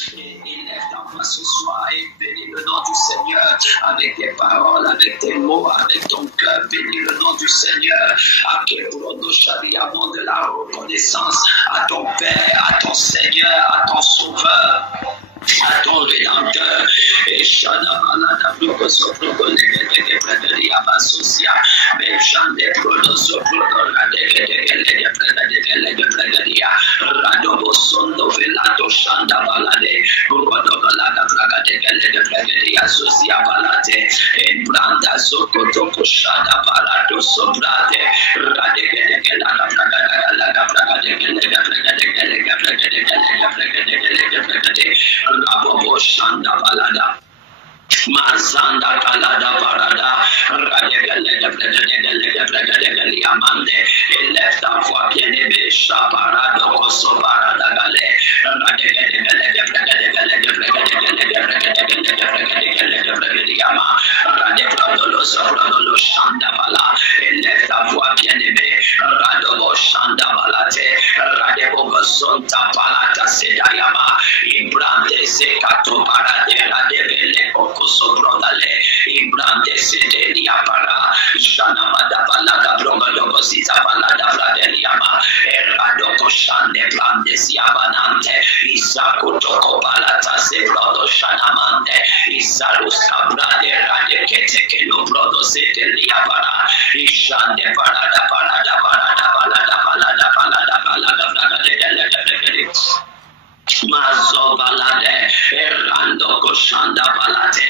Élève ta voix ce soir et bénis le nom du Seigneur avec tes paroles, avec tes mots, avec ton cœur. Bénis le nom du Seigneur. À quel de la reconnaissance à ton Père, à ton Seigneur, à ton Sauveur, à ton Rédempteur. Et Shana Malada Bloco Sopro, les Prédéria Bassocia, mais Jean des Prodos Sopro, Radobo Sondo Velato Shanda Balade, Rodobalada Braga de Prédéria Socia Balade, et Branda Sokoto Shada Balato Sobrade, Radegala Braga de Rabobo Shanda Balada. Mazanda Kalada Parada, Radegaliamande, élève ta voix bien-aimée, Shabarado Koso Parada Gale, élève ta voix bien-aimée, Radobo Shanda Balate, Radebo Sonta Palata Sedayama, Ibrande Sekato Parade, Radebele Sobrodale, Ibrande Sedelia Para, Janamada Balada Brogodo Sita Balada Bradeliama, Erado Shande Brandes Yabanante, Isakuto Balata Sebrodo Shanamante, Isarus Cabrade Radekete Kelo Brodo Sedelia Para, Ishande Parada Parada Parada Balada Balada Balada Balada Balada Mazo balade, errando coshanda balate,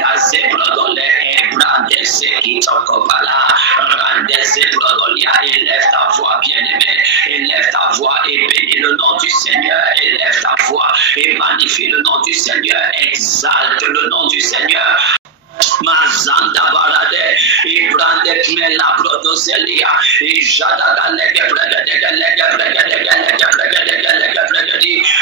la zebrodole, brande sekito kopala, rande zebrodolia, élève ta voix bien-aimée, élève ta voix et bénis le nom du Seigneur, élève ta voix et magnifie le nom du Seigneur, exalte le nom du Seigneur. Mazanda Barade, Ibrande Mela Prodoselia, Ijada Galega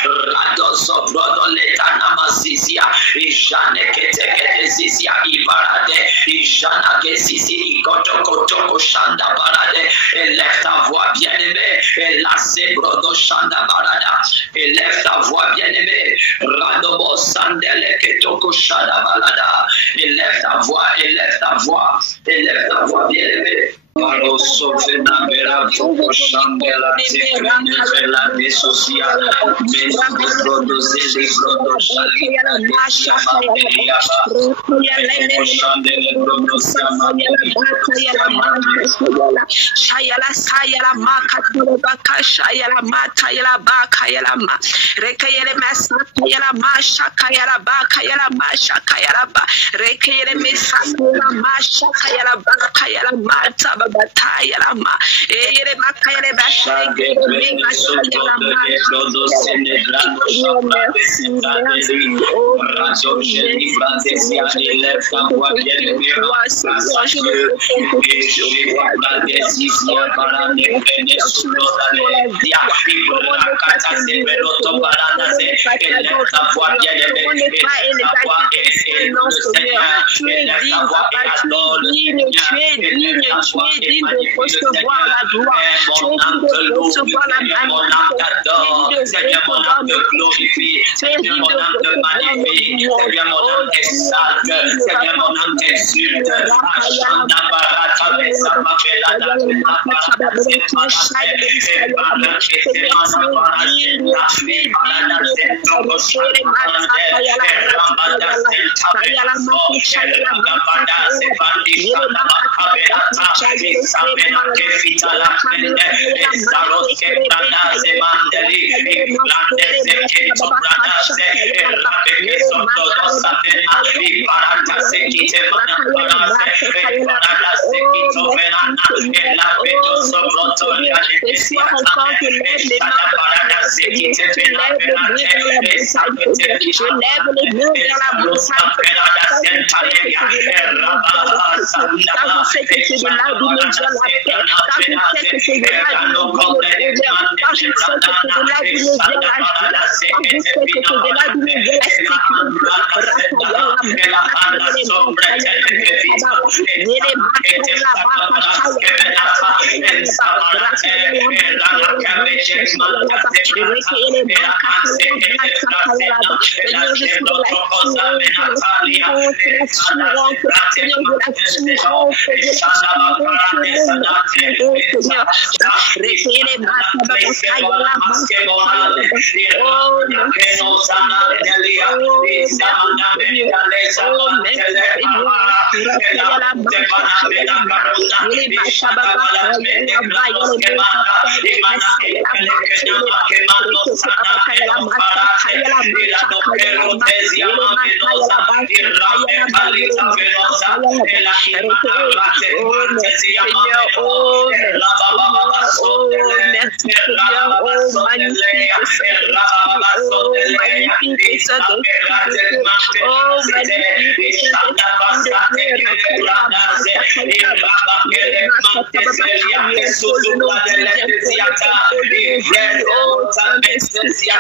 Radoso Brodoleta Namasisia, Ijane Keteketezisia, Ibarade, Ijana Kesisi, Ikotoko Shanda Barade, élève ta voix bien-aimée, et la Sebrodo Shanda Barada, élève ta voix bien-aimée, Radobo Sandele Ketoko Shanda Barada, élève ta voix, élève ta voix, élève ta voix bien-aimée. Maro sofena bera toko shambela tekrene vela de social mesu produce de production masha ya shandele production shayala sayala makatolo bakasha yala mata yala baka yala ma rekayele masaka yala masha kayala baka yala masha kayala ba rekayele mesaka yala masha kayala baka yala mata bataya lama ere makayele bashege minga shayala ma dodo senedrano shapa besitadeli rajo jeli francesia élève ta voix bien-aimée parce que je vais sia para ne prene sudodale dia ibra kata sebelo to barana se élève ta voix bien-aimée élève ta voix et le Seigneur élève ta voix et adore le Seigneur digne de recevoir la gloire, tu es digne de recevoir la magnifique, Seigneur mon âme te glorifie, Seigneur mon âme te magnifie, Seigneur mon âme t'exalte, Seigneur mon âme t'exulte, Ashanda Barata Besa Mabelada Besa Barata Besa Barata Besa Sabena que fita la mente, Saros que brada se mandeli, Landes que sobrada se, Rabe que son todos sabena, y parata se quite manapara se, parada se quito verana, el labedo sobrotoria de siata, Estada parada se quite verana, Sabete quito, Saros que brada se talia, Rababa car je sais que c'est de là d'où me vient la paix, car je sais que c'est de là d'où me vient le bonheur, car je sais que c'est de là d'où me vient la joie, car je sais que c'est de là d'où me vient la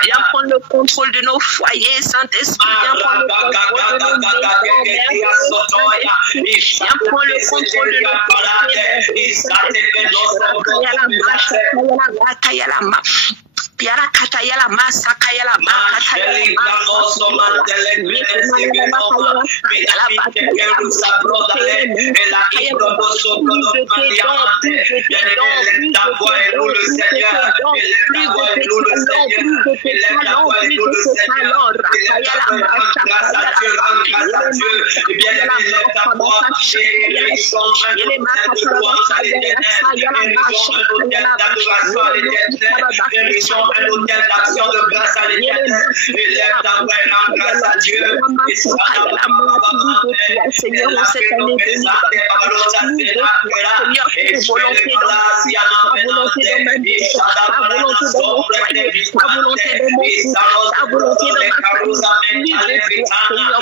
Viens prendre le contrôle de nos foyers, Saint-Esprit. Viens prendre le contrôle de nos maisons. Viens prendre le contrôle de nos Piara katayala masa kayala un hôtel d'action de grâce à l'Éternel. Élève ta voix et rends grâce à Dieu. Seigneur, on s'est allé venir. Seigneur, ta volonté dans ma vie, ta volonté dans ma vie, ta volonté dans mon foyer, ta volonté dans mon couple, ta volonté dans ma famille.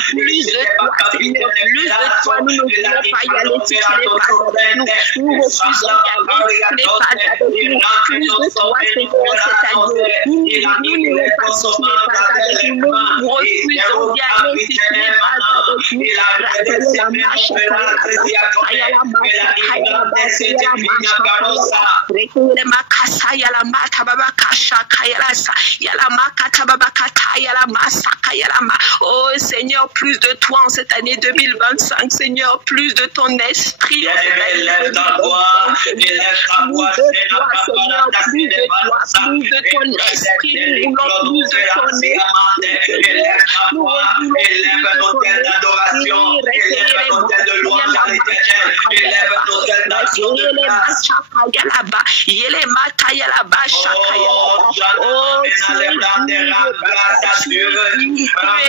Plus de toi, Seigneur, plus de toi, nous ne voulons pas y aller si tu n'es pas avec nous. Nous refusons d'y aller si tu n'es pas avec nous. Plus de toi, Seigneur, c'est à Dieu. Nous n'irons pas si tu n'es pas avec nous. Nous refusons d'y aller si tu n'es pas avec nous. Oh Seigneur, plus de toi en cette année 2025, Seigneur, plus de ton esprit. Élève ta voix, élève ta voix, Seigneur, plus de toi, plus de ton esprit, nous voulons plus de ton esprit. Élève ta voix, élève un hôtel d'adoration, élève un hôtel de louange à l'Éternel, élève un hôtel d'action de grâce. Grâce à Dieu,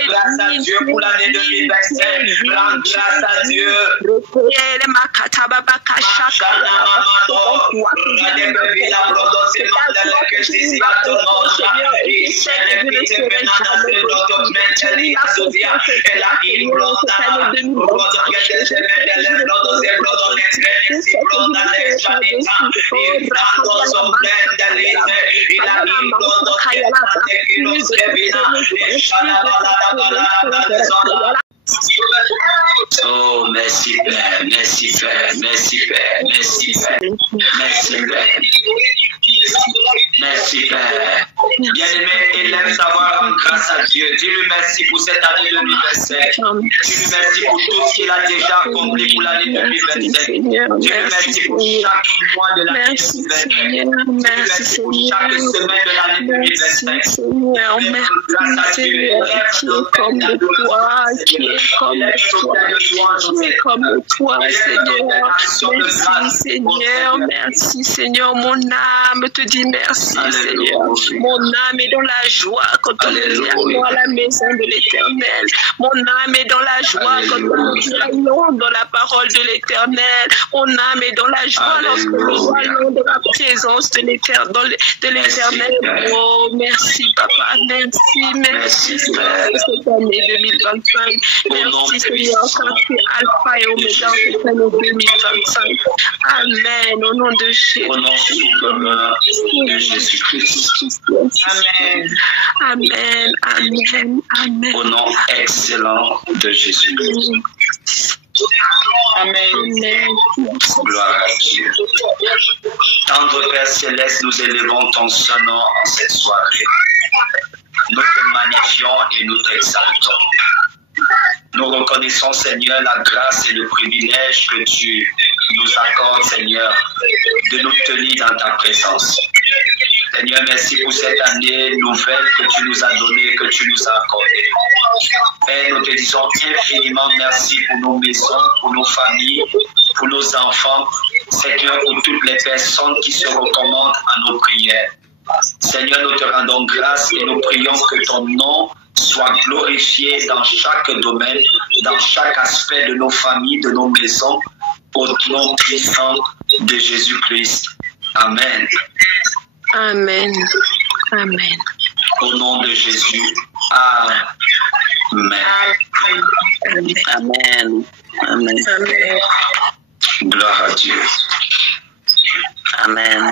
grâce à Dieu pour l'année 2025, rends grâce à Dieu. Oh, merci Père, merci Père, merci Père, merci Père, merci Père, merci Père. Bien-aimé, élève ta voix, rends grâce à Dieu. Dis-lui merci pour cette année 2025. Dis-lui merci pour tout ce qu'il a déjà accompli pour l'année 2025. Dis-lui merci pour chaque mois de l'année 2025. Dis-lui merci pour chaque semaine de l'année 2025. Grâce à Dieu, élève comme toi, qui est comme toi, Seigneur. Merci Seigneur, merci Seigneur, mon âme te dit merci Seigneur, mon âme est dans la joie quand on est à la maison de l'Éternel. Mon âme est dans la joie quand nous allons dans la parole de l'Éternel. Mon âme est dans la joie lorsque nous allons dans la présence de l'Éternel. Oh, merci Papa, merci Seigneur pour cette année 2025. Merci Seigneur, car tu es Alpha et Oméga en cette année 2025. Amen, au nom de Jésus. Au nom de Jésus-Christ. Amen. Amen. Amen. Amen. Au nom excellent de Jésus. Amen. Amen. Gloire à Dieu. Tendre Père Céleste, nous élevons ton Saint-Nom en cette soirée. Nous te magnifions et nous t'exaltons. Nous reconnaissons, Seigneur, la grâce et le privilège que tu nous accordes, Seigneur, de nous tenir dans ta présence. Seigneur, merci pour cette année nouvelle que tu nous as donnée, que tu nous as accordée. Père, nous te disons infiniment merci pour nos maisons, pour nos familles, pour nos enfants. Seigneur, pour toutes les personnes qui se recommandent à nos prières. Seigneur, nous te rendons grâce et nous prions que ton nom soit glorifié dans chaque domaine, dans chaque aspect de nos familles, de nos maisons, au nom puissant de Jésus-Christ. Amen. Amen. Amen. Au nom de Jésus. Amen. Amen. Amen. Amen. Gloire à Dieu. Amen.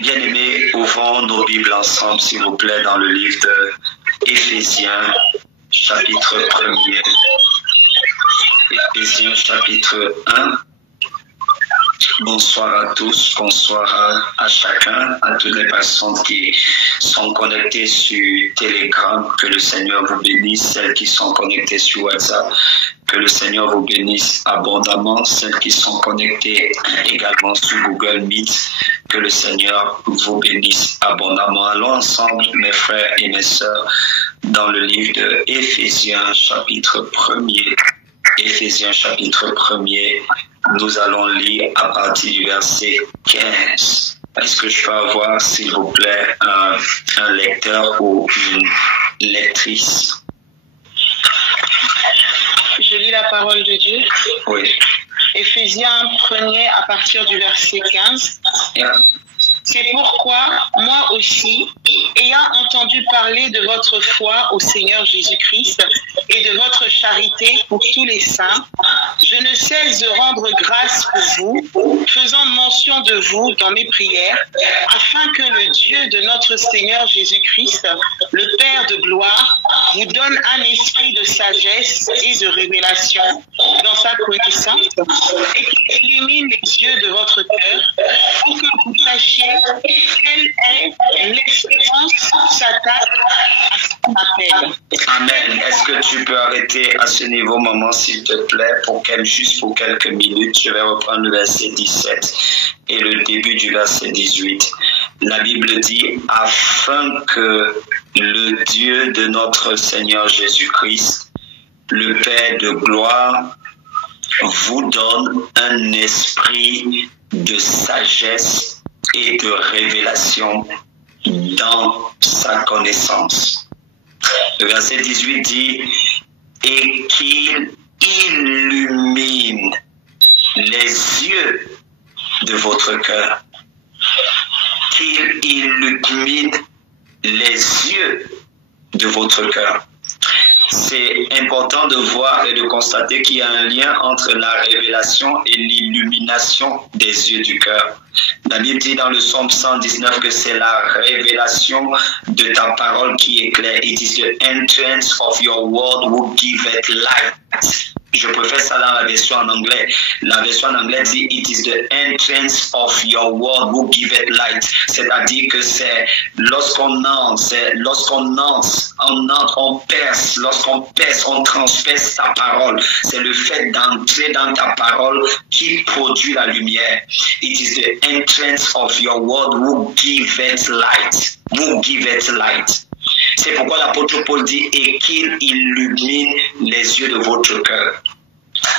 Bien-aimés, ouvrons nos Bibles ensemble, s'il vous plaît, dans le livre de Éphésiens, chapitre 1er. Éphésiens, chapitre 1. Bonsoir à tous, bonsoir à chacun, à toutes les personnes qui sont connectées sur Telegram. Que le Seigneur vous bénisse. Celles qui sont connectées sur WhatsApp, que le Seigneur vous bénisse abondamment. Celles qui sont connectées également sur Google Meet, que le Seigneur vous bénisse abondamment. Allons ensemble, mes frères et mes sœurs, dans le livre de Éphésiens, chapitre 1er. Éphésiens, chapitre 1er. Nous allons lire à partir du verset 15. Est-ce que je peux avoir, s'il vous plaît, un lecteur ou une lectrice? Je lis la parole de Dieu. Oui. Éphésiens 1er à partir du verset 15. Yeah. C'est pourquoi, moi aussi, ayant entendu parler de votre foi au Seigneur Jésus-Christ et de votre charité pour tous les saints, je ne cesse de rendre grâce pour vous, faisant mention de vous dans mes prières, afin que le Dieu de notre Seigneur Jésus-Christ, le Père de gloire, vous donne un esprit de sagesse et de révélation dans sa connaissance et qu'il illumine les yeux de votre cœur pour que vous sachiez quelle est l'espérance s'attache à son appel. Amen. Est-ce que tu peux arrêter à ce niveau, maman, s'il te plaît, juste pour quelques minutes? Je vais reprendre le verset 17 et le début du verset 18. La Bible dit, afin que le Dieu de notre Seigneur Jésus-Christ, le Père de gloire, vous donne un esprit de sagesse et de révélation dans sa connaissance. Le verset 18 dit, et qu'il illumine les yeux de votre cœur. Qu'il illumine les yeux de votre cœur. C'est important de voir et de constater qu'il y a un lien entre la révélation et l'illumination des yeux du cœur. La Bible dit dans le psaume 119 que c'est la révélation de ta parole qui éclaire. It is the entrance of your word who giveth light. Je préfère ça dans la version en anglais. La version en anglais dit It is the entrance of your word who giveth light. C'est-à-dire que c'est lorsqu'on entre, on perce, lorsqu'on perce, on transperce ta parole. C'est le fait d'entrer dans ta parole qui produit la lumière. It is the entrance of your word who giveth light. Who giveth light. C'est pourquoi l'apôtre Paul dit et qu'il illumine les yeux de votre cœur.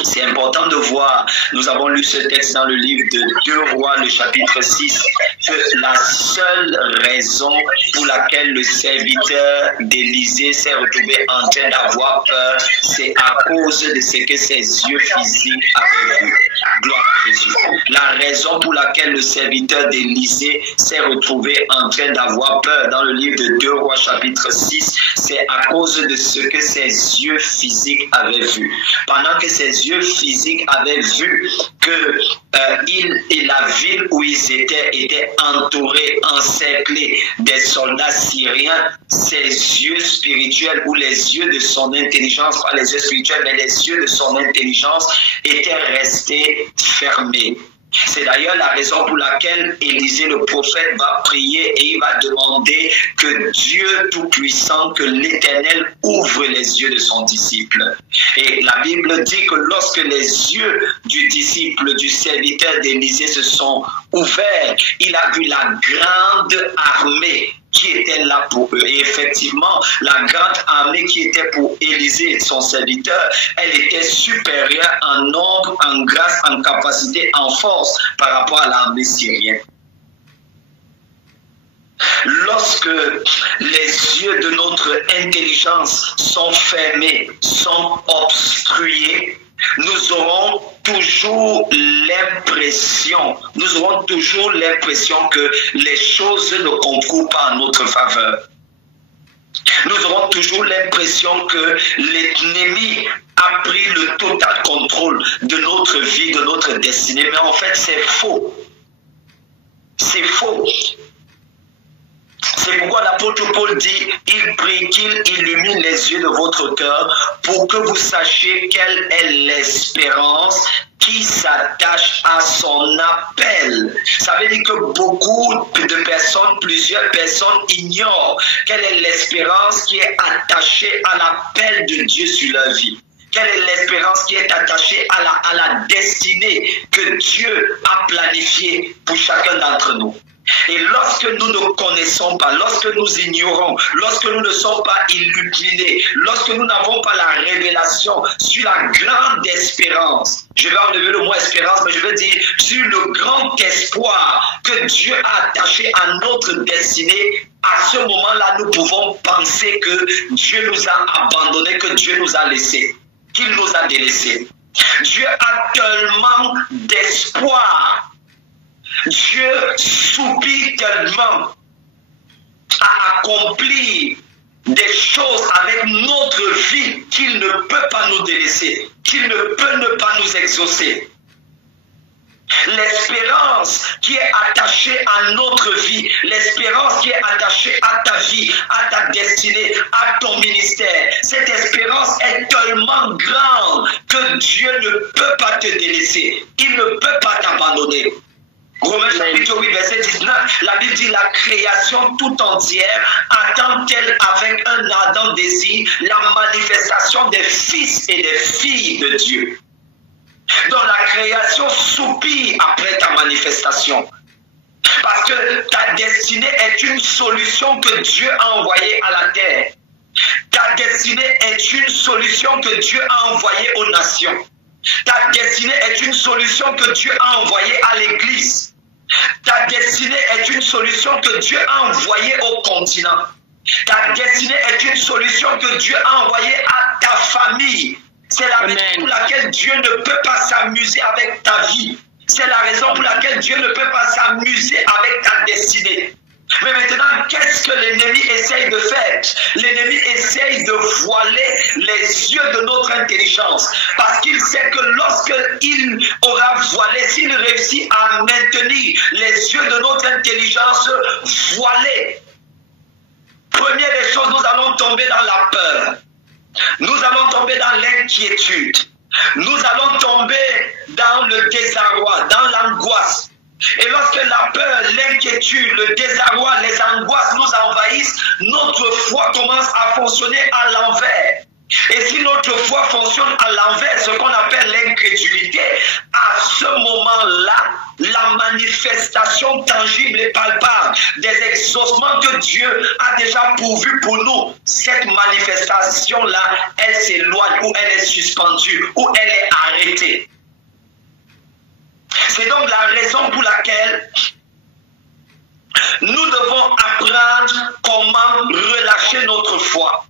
C'est important de voir, nous avons lu ce texte dans le livre de 2 Rois, le chapitre 6, que la seule raison pour laquelle le serviteur d'Élisée s'est retrouvé en train d'avoir peur, c'est à cause de ce que ses yeux physiques avaient vu. Gloire à Jésus. La raison pour laquelle le serviteur d'Élisée s'est retrouvé en train d'avoir peur dans le livre de 2 Rois, chapitre 6, c'est à cause de ce que ses yeux physiques avaient vu. Pendant que ses yeux physiques avaient vu que la ville où ils étaient entourés, encerclés des soldats syriens, ses yeux spirituels ou les yeux de son intelligence, pas les yeux spirituels, mais les yeux de son intelligence étaient restés fermés. C'est d'ailleurs la raison pour laquelle Élisée le prophète va prier et il va demander que Dieu Tout-Puissant, que l'Éternel ouvre les yeux de son disciple. Et la Bible dit que lorsque les yeux du disciple, du serviteur d'Élisée se sont ouverts, il a vu la grande armée qui était là pour eux. Et effectivement, la grande armée qui était pour Élisée, son serviteur, elle était supérieure en nombre, en grâce, en capacité, en force par rapport à l'armée syrienne. Lorsque les yeux de notre intelligence sont fermés, sont obstrués, nous aurons toujours l'impression que les choses ne concourent pas en notre faveur. Nous aurons toujours l'impression que l'ennemi a pris le total contrôle de notre vie, de notre destinée. Mais en fait, c'est faux. C'est faux. C'est pourquoi l'apôtre Paul dit, il prie qu'il illumine les yeux de votre cœur pour que vous sachiez quelle est l'espérance qui s'attache à son appel. Ça veut dire que beaucoup de personnes, plusieurs personnes ignorent quelle est l'espérance qui est attachée à l'appel de Dieu sur leur vie. Quelle est l'espérance qui est attachée à la destinée que Dieu a planifiée pour chacun d'entre nous. Et lorsque nous ne connaissons pas, lorsque nous ignorons, lorsque nous ne sommes pas illuminés, lorsque nous n'avons pas la révélation sur la grande espérance, je vais enlever le mot espérance, mais je veux dire sur le grand espoir que Dieu a attaché à notre destinée, à ce moment-là, nous pouvons penser que Dieu nous a abandonnés, que Dieu nous a laissés, qu'il nous a délaissés. Dieu a tellement d'espoir. Dieu soupire tellement à accomplir des choses avec notre vie qu'il ne peut pas nous délaisser, qu'il ne peut ne pas nous exaucer. L'espérance qui est attachée à notre vie, l'espérance qui est attachée à ta vie, à ta destinée, à ton ministère, cette espérance est tellement grande que Dieu ne peut pas te délaisser, il ne peut pas t'abandonner. Romains chapitre 8, verset 19, la Bible dit la création tout entière attend-elle avec un ardent désir la manifestation des fils et des filles de Dieu. Donc la création soupire après ta manifestation. Parce que ta destinée est une solution que Dieu a envoyée à la terre. Ta destinée est une solution que Dieu a envoyée aux nations. Ta destinée est une solution que Dieu a envoyée à l'Église. Ta destinée est une solution que Dieu a envoyée au continent. Ta destinée est une solution que Dieu a envoyée à ta famille. C'est la raison pour laquelle Dieu ne peut pas s'amuser avec ta vie. C'est la raison pour laquelle Dieu ne peut pas s'amuser avec ta destinée. Mais maintenant, qu'est-ce que l'ennemi essaye de faire? L'ennemi essaye de voiler les yeux de notre intelligence. Parce qu'il sait que lorsqu'il aura voilé, s'il réussit à maintenir les yeux de notre intelligence voilés, première des choses, nous allons tomber dans la peur. Nous allons tomber dans l'inquiétude. Nous allons tomber dans le désarroi, dans l'angoisse. Et lorsque la peur, l'inquiétude, le désarroi, les angoisses nous envahissent, notre foi commence à fonctionner à l'envers. Et si notre foi fonctionne à l'envers, ce qu'on appelle l'incrédulité, à ce moment-là, la manifestation tangible et palpable des exaucements que Dieu a déjà pourvus pour nous, cette manifestation-là, elle s'éloigne ou elle est suspendue ou elle est arrêtée. C'est donc la raison pour laquelle nous devons apprendre comment relâcher notre foi.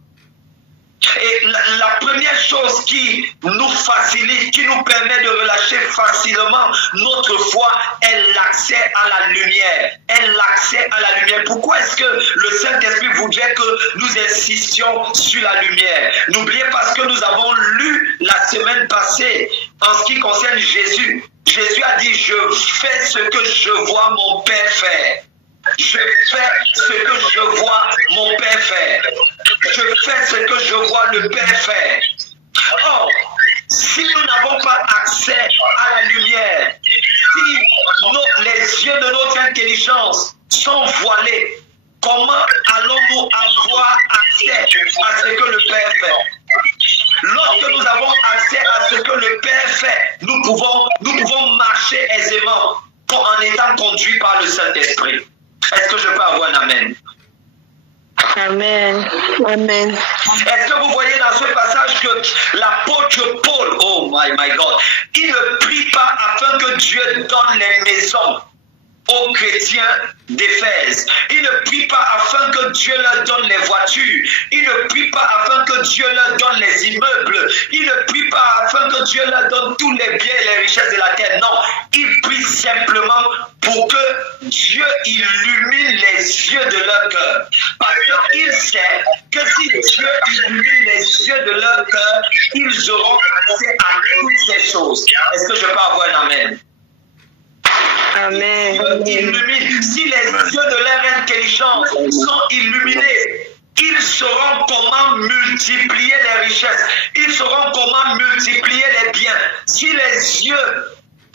Et la première chose qui nous facilite, qui nous permet de relâcher facilement notre foi, est l'accès à la lumière. Est l'accès à la lumière. Pourquoi est-ce que le Saint-Esprit voudrait que nous insistions sur la lumière? N'oubliez pas ce que nous avons lu la semaine passée en ce qui concerne Jésus. Jésus a dit, je fais ce que je vois mon Père faire. Je fais ce que je vois mon Père faire. Je fais ce que je vois le Père faire. Or, si nous n'avons pas accès à la lumière, si les yeux de notre intelligence sont voilés, comment allons-nous avoir accès à ce que le Père fait? Lorsque nous avons accès à ce que le Père fait, nous pouvons marcher aisément en étant conduits par le Saint-Esprit. Est-ce que je peux avoir un amen? Amen. Amen. Est-ce que vous voyez dans ce passage que l'apôtre Paul, oh my God, il ne prie pas afin que Dieu donne les maisons aux chrétiens d'Éphèse. Il ne prie pas afin que Dieu leur donne les voitures. Il ne prie pas afin que Dieu leur donne les immeubles. Il ne prie pas afin que Dieu leur donne tous les biens et les richesses de la terre. Non, il prie simplement pour que Dieu illumine les yeux de leur cœur. Parce qu'il sait que si Dieu illumine les yeux de leur cœur, ils auront accès à toutes ces choses. Est-ce que je peux avoir un amen? Amen. Si les yeux de leur intelligence sont illuminés, ils sauront comment multiplier les richesses. Ils sauront comment multiplier les biens. Si les yeux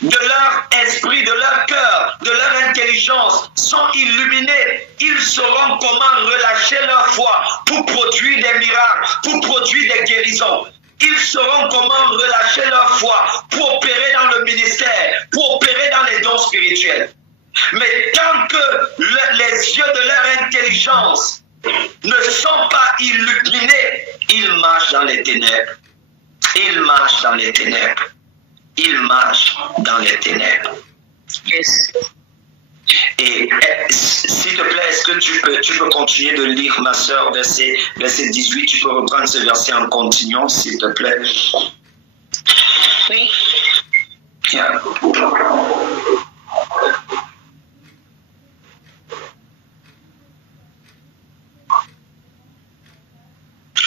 de leur esprit, de leur cœur, de leur intelligence sont illuminés, ils sauront comment relâcher leur foi pour produire des miracles, pour produire des guérisons. Ils sauront comment relâcher leur foi pour opérer dans le ministère, pour opérer dans les dons spirituels. Mais tant que les yeux de leur intelligence ne sont pas illuminés, ils marchent dans les ténèbres. Ils marchent dans les ténèbres. Ils marchent dans les ténèbres. Yes. Et s'il te plaît, est-ce que tu peux continuer de lire, ma soeur, verset 18, tu peux reprendre ce verset en continuant, s'il te plaît. Oui. Yeah.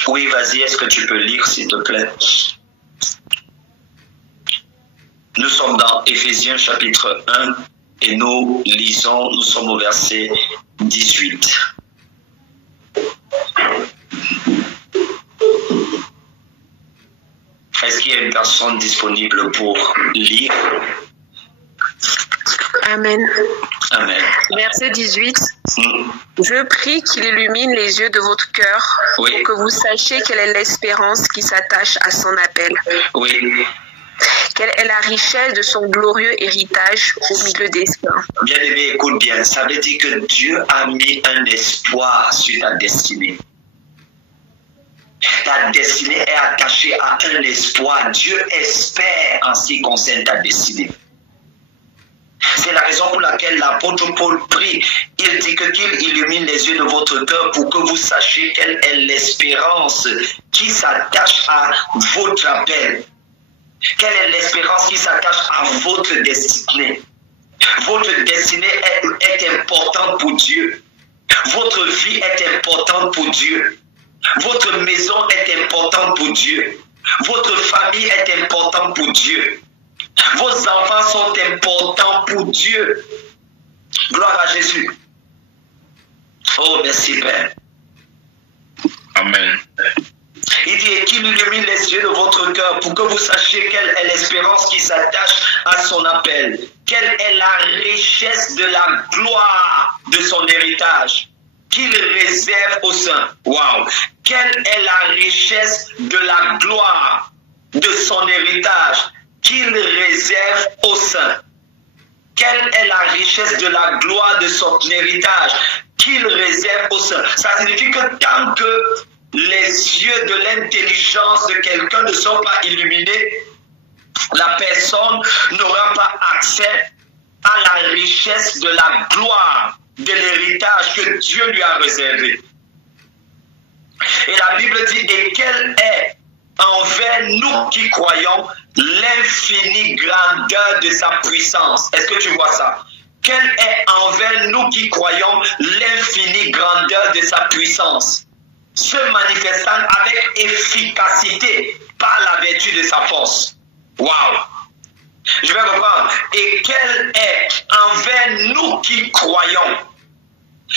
Oui, vas-y, est-ce que tu peux lire, s'il te plaît? Nous sommes dans Éphésiens chapitre 1. Et nous lisons, nous sommes au verset 18. Est-ce qu'il y a une personne disponible pour lire? Amen. Amen. Verset 18. Je prie qu'il illumine les yeux de votre cœur pour que vous sachiez quelle est l'espérance qui s'attache à son appel. Oui. Quelle est la richesse de son glorieux héritage au milieu des saints? Bien-aimé, écoute bien. Ça veut dire que Dieu a mis un espoir sur ta destinée. Ta destinée est attachée à un espoir. Dieu espère en ce qui concerne ta destinée. C'est la raison pour laquelle l'apôtre Paul prie. Il dit qu'il illumine les yeux de votre cœur pour que vous sachiez quelle est l'espérance qui s'attache à votre appel. Quelle est l'espérance qui s'attache à votre destinée? Votre destinée est importante pour Dieu. Votre vie est importante pour Dieu. Votre maison est importante pour Dieu. Votre famille est importante pour Dieu. Vos enfants sont importants pour Dieu. Gloire à Jésus. Oh, merci Père. Amen. Il dit qu'il illumine les yeux de votre cœur pour que vous sachiez quelle est l'espérance qui s'attache à son appel. Quelle est la richesse de la gloire de son héritage qu'il réserve aux saints. Waouh! quelle est la richesse de la gloire de son héritage qu'il réserve aux saints? Quelle est la richesse de la gloire de son héritage qu'il réserve aux saints? Ça signifie que tant que les yeux de l'intelligence de quelqu'un ne sont pas illuminés, la personne n'aura pas accès à la richesse de la gloire de l'héritage que Dieu lui a réservé. Et la Bible dit, et quelle est envers nous qui croyons l'infinie grandeur de sa puissance. Est-ce que tu vois ça? Quelle est envers nous qui croyons l'infinie grandeur de sa puissance, se manifestant avec efficacité par la vertu de sa force. Waouh! Je vais reprendre. Et quelle est envers nous qui croyons?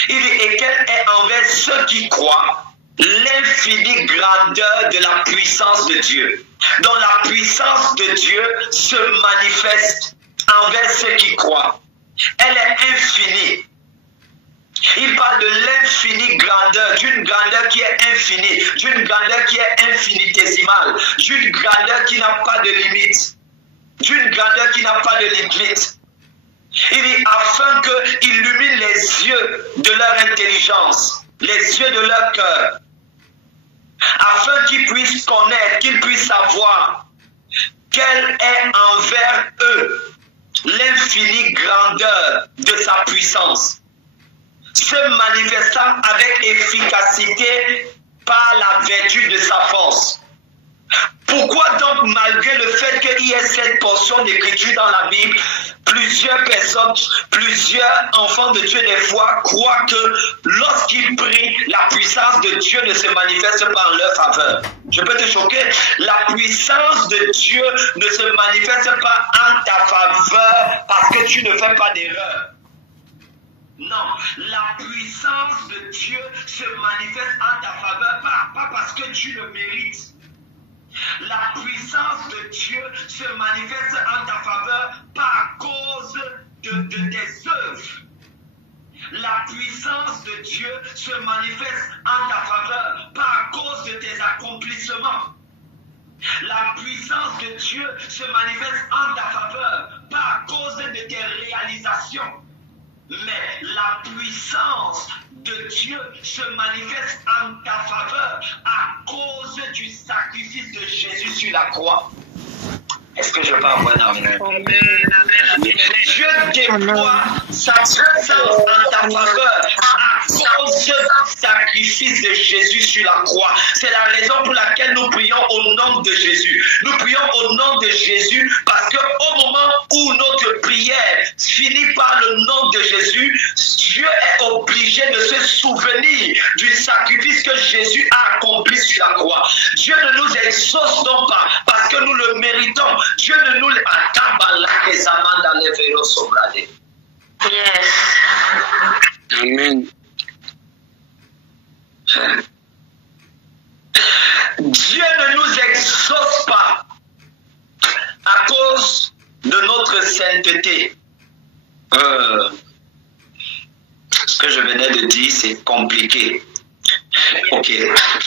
Il dit, et quelle est envers ceux qui croient l'infinie grandeur de la puissance de Dieu, dont la puissance de Dieu se manifeste envers ceux qui croient. Elle est infinie. Il parle de l'infinie grandeur, d'une grandeur qui est infinie, d'une grandeur qui est infinitésimale, d'une grandeur qui n'a pas de limite, d'une grandeur qui n'a pas de limite. Il dit, afin qu'il illumine les yeux de leur intelligence, les yeux de leur cœur, afin qu'ils puissent connaître, qu'ils puissent savoir quelle est envers eux l'infinie grandeur de sa puissance, se manifestant avec efficacité par la vertu de sa force. Pourquoi donc, malgré le fait qu'il y ait cette portion d'écriture dans la Bible, plusieurs personnes, plusieurs enfants de Dieu des fois croient que lorsqu'ils prient, la puissance de Dieu ne se manifeste pas en leur faveur? Je peux te choquer. La puissance de Dieu ne se manifeste pas en ta faveur parce que tu ne fais pas d'erreur. Non, la puissance de Dieu se manifeste en ta faveur, pas parce que tu le mérites. La puissance de Dieu se manifeste en ta faveur pas à cause de tes œuvres. La puissance de Dieu se manifeste en ta faveur pas à cause de tes accomplissements. La puissance de Dieu se manifeste en ta faveur pas à cause de tes réalisations. Mais la puissance de Dieu se manifeste en ta faveur à cause du sacrifice de Jésus sur la croix. Est-ce que je peux avoir un amen? Dieu déploie sa puissance en ta faveur à cause du sacrifice de Jésus sur la croix. C'est la raison pour laquelle nous prions au nom de Jésus. Nous prions au nom de Jésus parce qu'au moment où notre prière finit par le nom de Jésus, Dieu est obligé de se souvenir du sacrifice que Jésus a accompli sur la croix. Dieu ne nous exauce donc pas parce que nous le méritons. Dieu ne nous Yes. Amen. Dieu ne nous exauce pas à cause de notre sainteté. Ce que je venais de dire, c'est compliqué. Ok,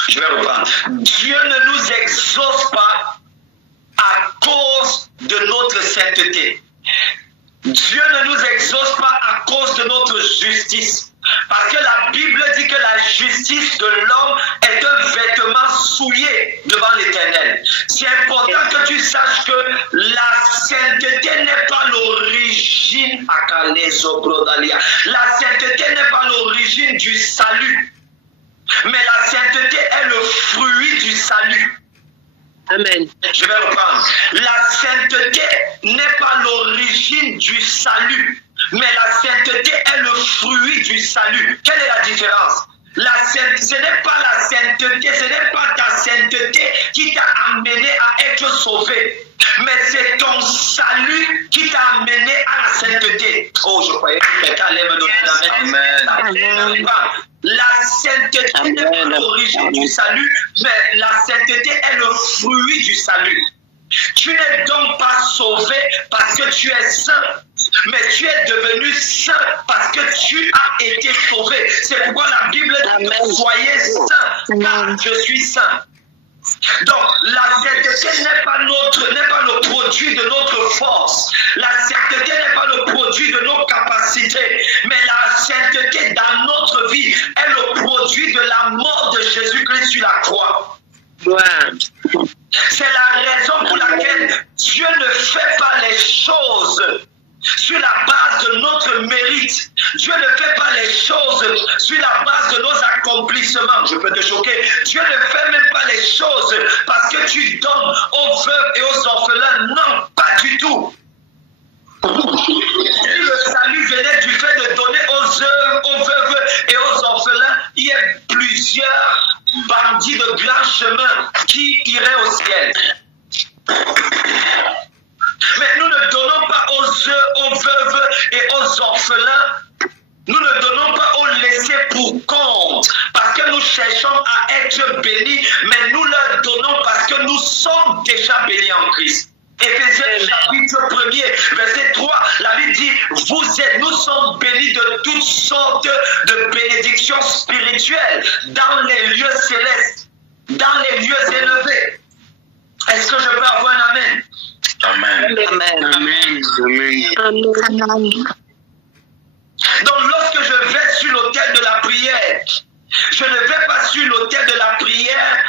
je vais reprendre. Dieu ne nous exauce pas à cause de notre sainteté. Dieu ne nous exauce pas à cause de notre justice. Parce que la Bible dit que la justice de l'homme est un vêtement souillé devant l'Éternel. C'est important que tu saches que la sainteté n'est pas l'origine. La sainteté n'est pas l'origine du salut. Mais la sainteté est le fruit du salut. Amen. Je vais reprendre. La sainteté n'est pas l'origine du salut, mais la sainteté est le fruit du salut. Quelle est la différence? Ce n'est pas la sainteté, ce n'est pas ta sainteté qui t'a amené à être sauvé, mais c'est ton salut qui t'a amené à la sainteté. Oh, je croyais que quelqu'un allait me donner Amen. La sainteté n'est pas l'origine du salut, mais la sainteté est le fruit du salut. Tu n'es donc pas sauvé parce que tu es saint, mais tu es devenu saint parce que tu as été sauvé. C'est pourquoi la Bible dit soyez saints, car je suis saint. Donc, la sainteté n'est pas le produit de notre force. La sainteté n'est pas le produit de nos capacités. Mais la sainteté dans notre vie est le produit de la mort de Jésus-Christ sur la croix. Ouais. C'est la raison pour laquelle Dieu ne fait pas les choses sur la base de notre mérite. Dieu ne fait pas les choses sur la base de nos accomplissements. Je peux te choquer. Dieu ne fait même pas les choses parce que tu donnes aux veuves et aux orphelins. Non, pas du tout. Si le salut venait du fait de donner aux veuves et aux orphelins, il y a plusieurs bandits de grand chemin qui iraient au ciel. Mais nous ne donnons pas aux veuves et aux orphelins. Nous ne donnons pas aux laissés pour compte parce que nous cherchons à être bénis, mais nous leur donnons parce que nous sommes déjà bénis en Christ. Éphésiens chapitre 1er, verset 3, la Bible dit, nous sommes bénis de toutes sortes de bénédictions spirituelles dans les lieux célestes, dans les lieux élevés. Est-ce que je peux avoir un amen? Amen. Amen. Amen. Amen. Amen. Donc lorsque je vais sur l'autel de la prière, je ne vais pas sur l'autel de la prière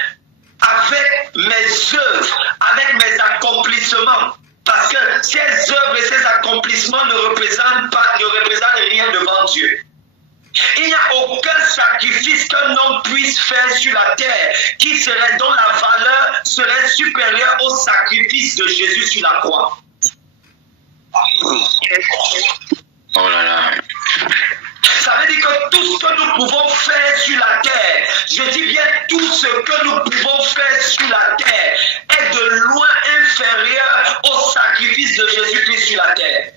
avec mes œuvres, avec mes accomplissements. Parce que ces œuvres et ces accomplissements ne représentent rien devant Dieu. Il n'y a aucun sacrifice qu'un homme puisse faire sur la terre dont la valeur serait supérieure au sacrifice de Jésus sur la croix. Oh là là. Ça veut dire que tout ce que nous pouvons faire sur la terre, je dis bien tout ce que nous pouvons faire sur la terre, est de loin inférieur au sacrifice de Jésus-Christ sur la terre.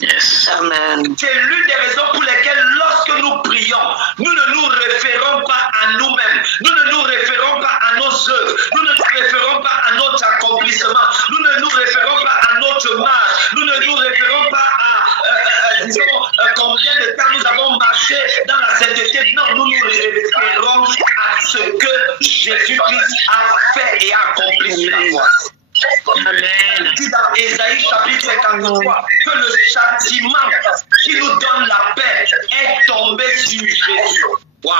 Yes. Amen. C'est l'une des raisons pour lesquelles lorsque nous prions, nous ne nous référons pas à nous-mêmes, nous ne nous référons pas à nos œuvres, nous ne nous référons pas à notre accomplissement, nous ne nous référons pas à notre marche, nous ne nous référons pas à disons, combien de temps nous avons marché dans la sainteté. Non, nous nous référons à ce que Jésus-Christ a fait et a accompli sur la croix. Amen. Dit dans Ésaïe chapitre 53 que le châtiment qui nous donne la paix est tombé sur Jésus. Wow.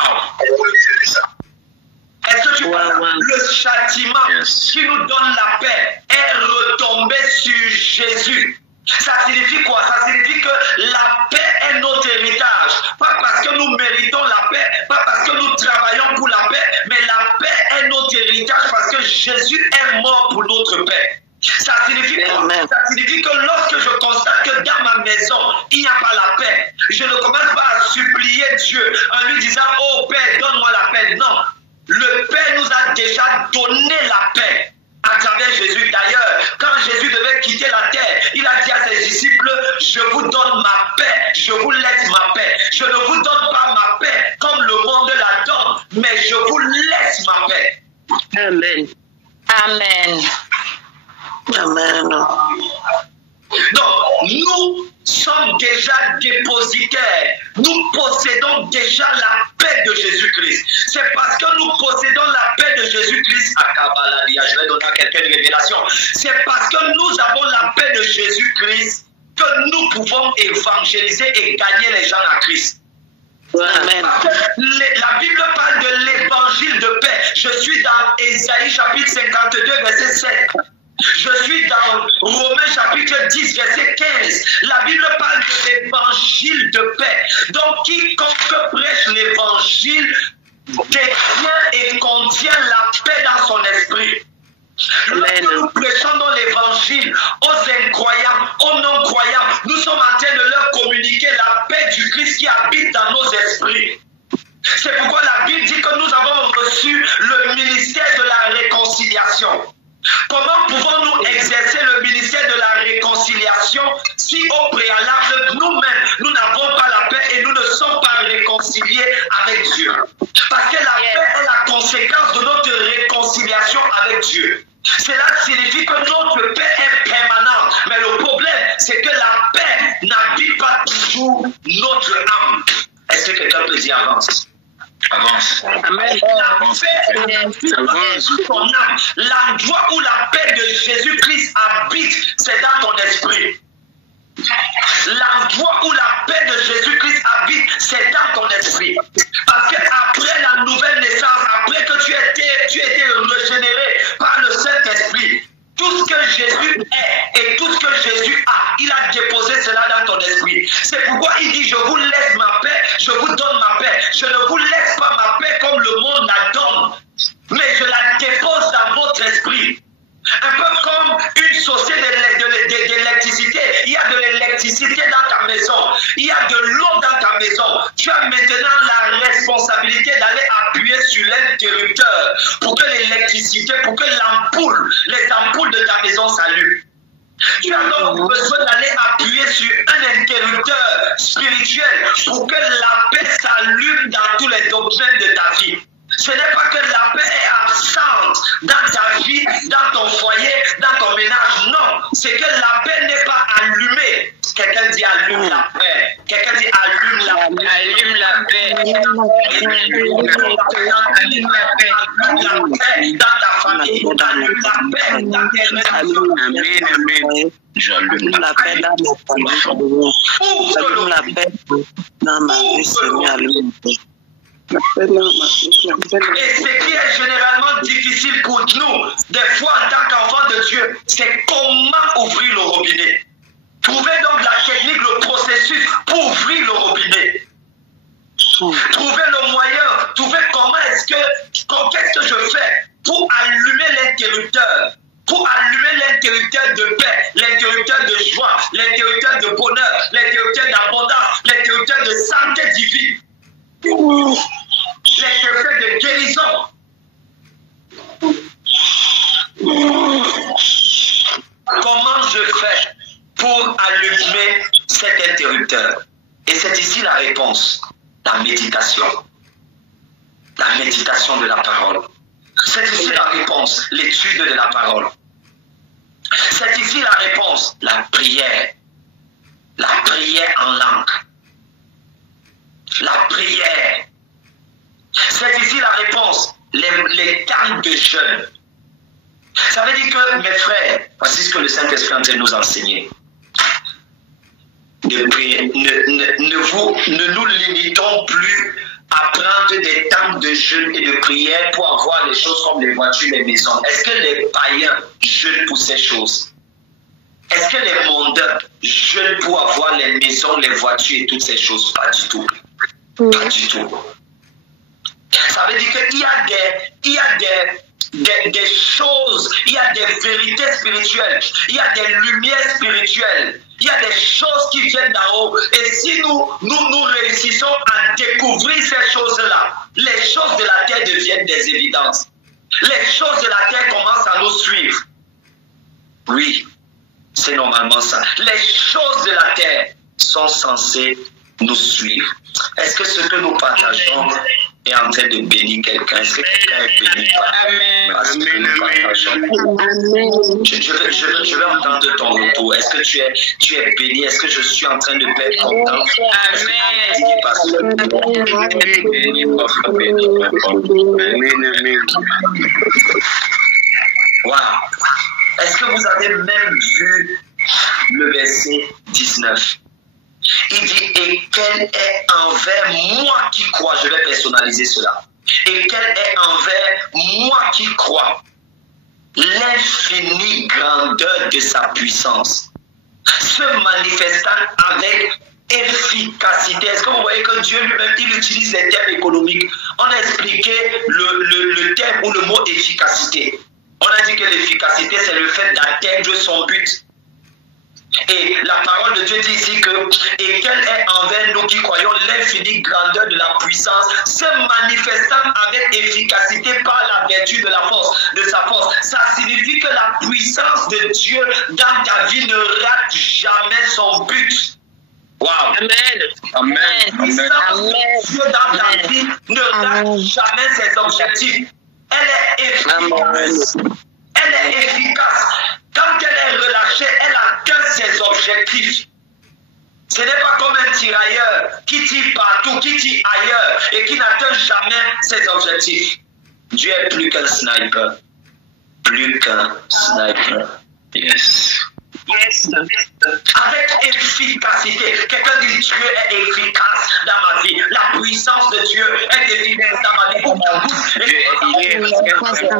Est-ce que tu vois le châtiment qui nous donne la paix est retombé sur Jésus? Ça signifie quoi? Ça signifie que la paix est notre héritage. Pas parce que nous méritons la paix, pas parce que nous travaillons pour la paix, mais la paix est notre héritage parce que Jésus est mort pour notre paix. Ça signifie quoi? Ça signifie que lorsque je constate que dans ma maison, il n'y a pas la paix, je ne commence pas à supplier Dieu en lui disant « Oh Père, donne-moi la paix ». Non, le Père nous a déjà donné la paix à travers Jésus. D'ailleurs, quand Jésus devait quitter la terre, il a dit à ses disciples, je vous donne ma paix, je vous laisse ma paix. Je ne vous donne pas ma paix comme le monde la donne, mais je vous laisse ma paix. Amen. Amen. Amen. Donc, nous sommes déjà dépositaires. Nous possédons déjà la paix de Jésus-Christ. C'est parce que nous possédons la paix de Jésus-Christ. Je vais donner à quelqu'un une révélation. C'est parce que nous avons la paix de Jésus-Christ que nous pouvons évangéliser et gagner les gens à Christ. Amen. La Bible parle de l'évangile de paix. Je suis dans Ésaïe chapitre 52, verset 7. Je suis dans Romains chapitre 10, verset 15. La Bible parle de l'évangile de paix. Donc, quiconque prêche l'évangile détient et contient la paix dans son esprit. Lorsque nous prêchons dans l'évangile aux incroyants, aux non-croyants, nous sommes en train de leur communiquer la paix du Christ qui habite dans nos esprits. C'est pourquoi la Bible dit que nous avons reçu le ministère de la réconciliation. Comment pouvons-nous exercer le ministère de la réconciliation si au préalable nous-mêmes, nous n'avons pas la paix et nous ne sommes pas réconciliés avec Dieu? Parce que la paix est la conséquence de notre réconciliation avec Dieu. Cela signifie que notre paix est permanente. Mais le problème, c'est que la paix n'a notre âme. Est-ce que quelqu'un peut dire avance? Avance. Amen. Avance. L'endroit où la paix de Jésus-Christ habite, c'est dans ton esprit. L'endroit où la paix de Jésus-Christ habite, c'est dans ton esprit. Parce qu'après la nouvelle naissance, après que tu as été régénéré par le Saint-Esprit, tout ce que Jésus est et tout ce que Jésus a, il a déposé cela dans ton esprit. C'est pourquoi il dit, je vous laisse ma paix, je vous donne ma paix. Je ne vous laisse pas ma paix comme le monde la donne, mais je la dépose dans votre esprit. Un peu comme une société d'électricité. Il y a de l'électricité dans ta maison. Il y a de l'eau dans ta maison. Tu as maintenant la responsabilité d'aller appuyer sur l'interrupteur pour que l'électricité, pour que les ampoules de ta maison s'allument. Tu as donc besoin d'aller appuyer sur un interrupteur spirituel pour que la paix s'allume dans tous les domaines de ta vie. Ce n'est pas que la paix est absente dans ta vie, dans ton foyer, dans ton ménage. Non, c'est que la paix n'est pas allumée. Quelqu'un dit allume la paix. Quelqu'un dit allume la paix. Allume la paix. Allume la paix. Allume la paix dans ta famille. Allume la paix dans tes relations. Amen. J'allume la paix dans ma famille. J'allume la paix dans ma vie, Seigneur. Allume la paix. Et ce qui est généralement difficile pour nous, des fois en tant qu'enfants de Dieu, c'est comment ouvrir le robinet. Trouvez donc la technique, le processus pour ouvrir le robinet. Trouvez le moyen, trouvez qu'est-ce que je fais pour allumer l'interrupteur. Pour allumer l'interrupteur de paix, l'interrupteur de joie, l'interrupteur de bonheur, l'interrupteur d'abondance, l'interrupteur de santé divine. L'interrupteur de guérison. Comment je fais pour allumer cet interrupteur? Et c'est ici la réponse. La méditation. La méditation de la parole. C'est ici la réponse. L'étude de la parole. C'est ici la réponse. La prière. La prière en langue. La prière. C'est ici la réponse. Les temps de jeûne. Ça veut dire que, mes frères, voici ce que le Saint-Esprit est en train de nous enseigner. De prier. Ne nous limitons plus à prendre des temps de jeûne et de prière pour avoir les choses comme les voitures, les maisons. Est-ce que les païens jeûnent pour ces choses? Est-ce que les mondains jeûnent pour avoir les maisons, les voitures et toutes ces choses? Pas du tout. Pas du tout. Ça veut dire qu'il y a des choses, il y a des vérités spirituelles, il y a des lumières spirituelles, il y a des choses qui viennent d'en haut. Et si nous réussissons à découvrir ces choses-là, les choses de la terre deviennent des évidences. Les choses de la terre commencent à nous suivre. Oui, c'est normalement ça. Les choses de la terre sont censées nous suivre. Est-ce que ce que nous partageons est en train de bénir quelqu'un? Est-ce que quelqu'un est béni par ce que nous partageons? Je vais entendre ton retour. Est-ce que tu es béni? Est-ce que je suis en train de être content? Wow. Est-ce que vous avez même vu le verset 19? Il dit, et quel est envers moi qui crois, je vais personnaliser cela, et quel est envers moi qui crois l'infinie grandeur de sa puissance, se manifestant avec efficacité. Est-ce que vous voyez que Dieu lui-même, il utilise les termes économiques? On a expliqué le terme ou le mot efficacité. On a dit que l'efficacité, c'est le fait d'atteindre son but. Et la parole de Dieu dit ici que, et quelle est envers nous qui croyons l'infinie grandeur de la puissance, se manifestant avec efficacité par la vertu de sa force. Ça signifie que la puissance de Dieu dans ta vie ne rate jamais son but. Wow. Amen. Amen. La puissance de Dieu dans ta vie ne rate jamais ses objectifs. Elle est efficace. Elle est efficace. Quand elle est relâchée, elle atteint ses objectifs. Ce n'est pas comme un tirailleur qui tire partout, qui tire ailleurs et qui n'atteint jamais ses objectifs. Dieu est plus qu'un sniper. Plus qu'un sniper. Yes. Yes. Avec efficacité. Quelqu'un dit Dieu est efficace dans ma vie. La puissance de Dieu est efficace dans ma vie. Dieu est efficace dans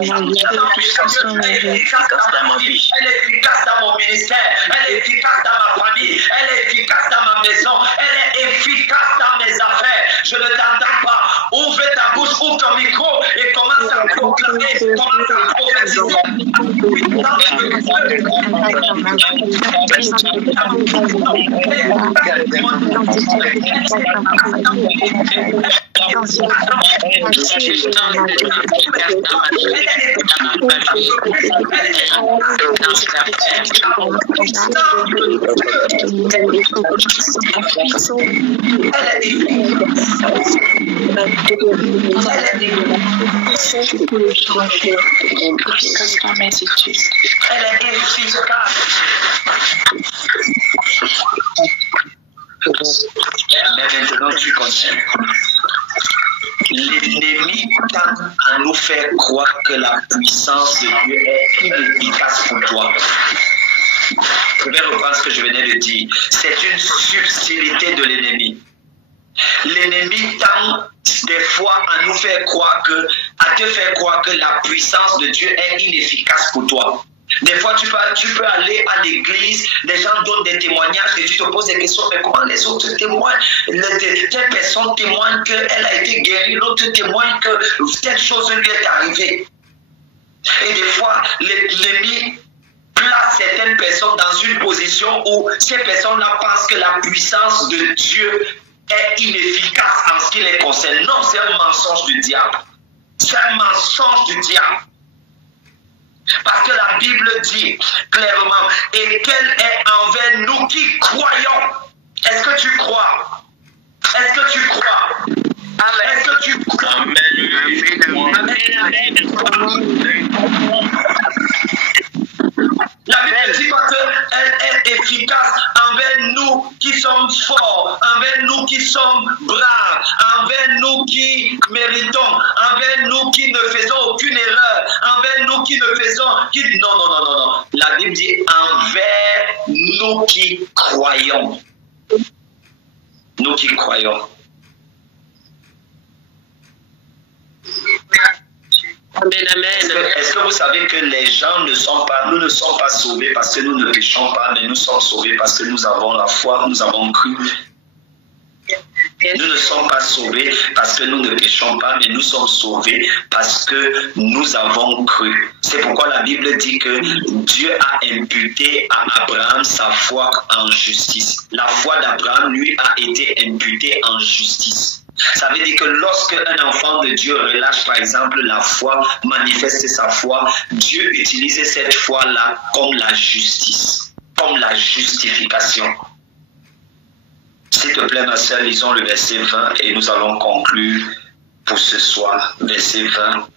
ma vie. Elle est efficace dans mon ministère. Elle est efficace dans ma famille. Elle est efficace dans ma maison. Elle est efficace dans mes affaires. Je ne t'entends pas. Ouvre ta bouche, ouvre ton micro et commence à proclamer, commence à prophétiser. Mais maintenant tu consommes. L'ennemi tente à nous faire croire que la puissance de Dieu est inefficace pour toi. Je vais reprendre ce que je venais de dire. C'est une subtilité de l'ennemi. L'ennemi tente des fois à nous faire croire à te faire croire que la puissance de Dieu est inefficace pour toi. Des fois, tu peux aller à l'église, des gens donnent des témoignages et tu te poses des questions, mais comment les autres témoignent? Telle personne témoigne qu'elle a été guérie, l'autre témoigne que telle chose lui est arrivée. Et des fois, l'ennemi place certaines personnes dans une position où ces personnes-là pensent que la puissance de Dieu est inefficace en ce qui les concerne. Non, c'est un mensonge du diable. C'est un mensonge du diable. Parce que la Bible dit clairement, et quel est envers nous qui croyons. Est-ce que tu crois? Est-ce que tu crois? Est-ce que tu crois? Amen. La Bible dit qu'elle est efficace envers nous qui sommes forts, envers nous qui sommes braves, envers nous qui méritons, envers nous qui ne faisons aucune erreur, envers nous qui ne faisons... Non. La Bible dit envers nous qui croyons. Nous qui croyons. Amen. Est-ce que vous savez que les gens nous ne sommes pas sauvés parce que nous ne péchons pas, mais nous sommes sauvés parce que nous avons la foi, nous avons cru. Nous ne sommes pas sauvés parce que nous ne péchons pas, mais nous sommes sauvés parce que nous avons cru. C'est pourquoi la Bible dit que Dieu a imputé à Abraham sa foi en justice. La foi d'Abraham, lui, a été imputée en justice. Ça veut dire que lorsque un enfant de Dieu relâche par exemple la foi, manifeste sa foi, Dieu utilise cette foi-là comme la justice, comme la justification. S'il te plaît ma sœur, lisons le verset 20 et nous allons conclure pour ce soir. Verset 20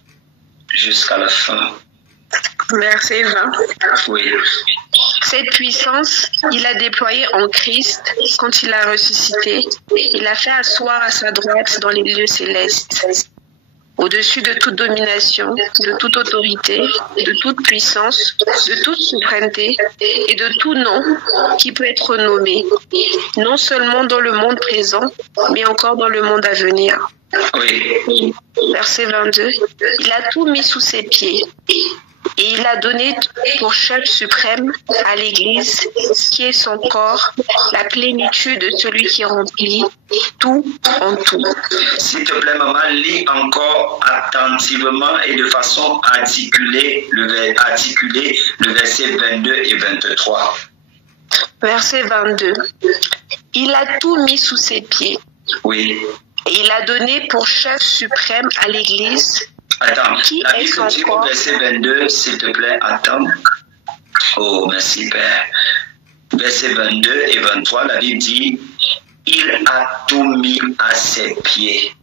jusqu'à la fin. Verset 20. Oui. Cette puissance, il a déployée en Christ quand il a ressuscité. Il a fait asseoir à sa droite dans les lieux célestes, au-dessus de toute domination, de toute autorité, de toute puissance, de toute souveraineté et de tout nom qui peut être nommé, non seulement dans le monde présent, mais encore dans le monde à venir. Oui. Verset 22. Il a tout mis sous ses pieds. Et il a donné pour chef suprême à l'Église, qui est son corps, la plénitude de celui qui remplit tout en tout. S'il te plaît, maman, lis encore attentivement et de façon articulée le verset 22 et 23. Verset 22. Il a tout mis sous ses pieds. Oui. Et il a donné pour chef suprême à l'Église. Attends, la Bible dit au verset 22, s'il te plaît, attends. Oh, merci Père. Verset 22 et 23, la Bible dit, il a tout mis à ses pieds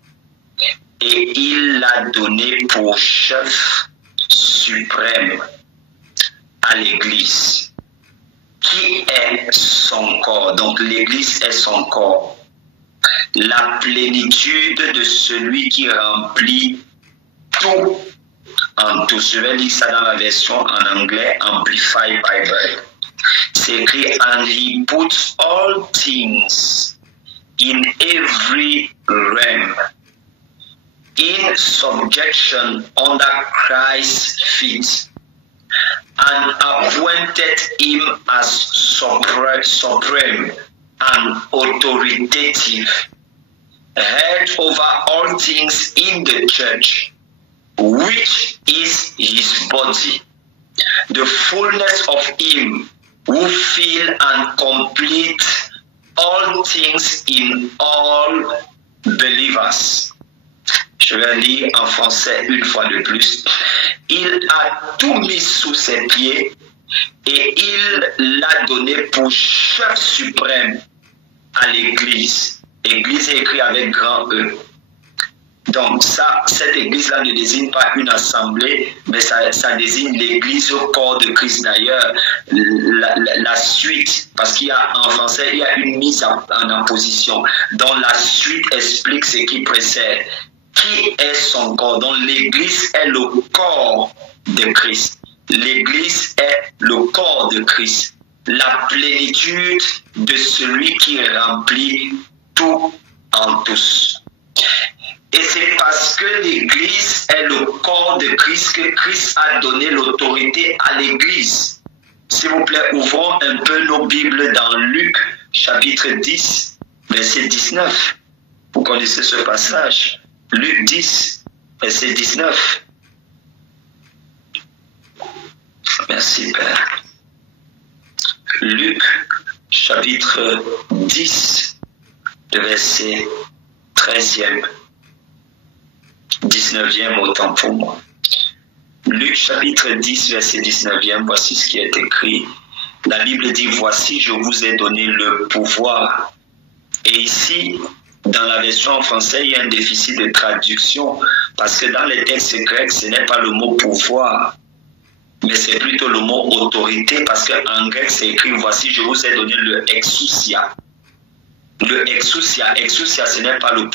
et il l'a donné pour chef suprême à l'Église. qui est son corps. Donc l'Église est son corps. La plénitude de celui qui remplit tout en tout. Je vais lire ça dans la version en anglais, Amplified Bible. C'est écrit, and he puts all things in every realm in subjection under Christ's feet, and appointed him as supreme and authoritative head over all things in the church, which is his body, the fullness of him who fill and complete all things in all believers. Je vais lire en français une fois de plus. Il a tout mis sous ses pieds et il l'a donné pour chef suprême à l'Église. Église est écrit avec grand E. Donc ça, cette église-là ne désigne pas une assemblée, mais ça désigne l'église au corps de Christ. D'ailleurs, la suite, parce qu'il y a en français, il y a une mise en opposition, dont la suite explique ce qui précède. Qui est son corps? Donc l'église est le corps de Christ. L'église est le corps de Christ. La plénitude de celui qui remplit tout en tous. Et c'est parce que l'Église est le corps de Christ que Christ a donné l'autorité à l'Église. S'il vous plaît, ouvrons un peu nos Bibles dans Luc, chapitre 10, verset 19. Vous connaissez ce passage. Luc 10, verset 19. Merci, Père. Luc, chapitre 10, le verset 13e. 19e, autant pour moi. Luc chapitre 10, verset 19e, voici ce qui est écrit. La Bible dit, voici, je vous ai donné le pouvoir. Et ici, dans la version en français, il y a un déficit de traduction, parce que dans les textes grecs, ce n'est pas le mot pouvoir, mais c'est plutôt le mot autorité, parce qu'en grec, c'est écrit, voici, je vous ai donné le exousia. Le exousia, ce n'est pas le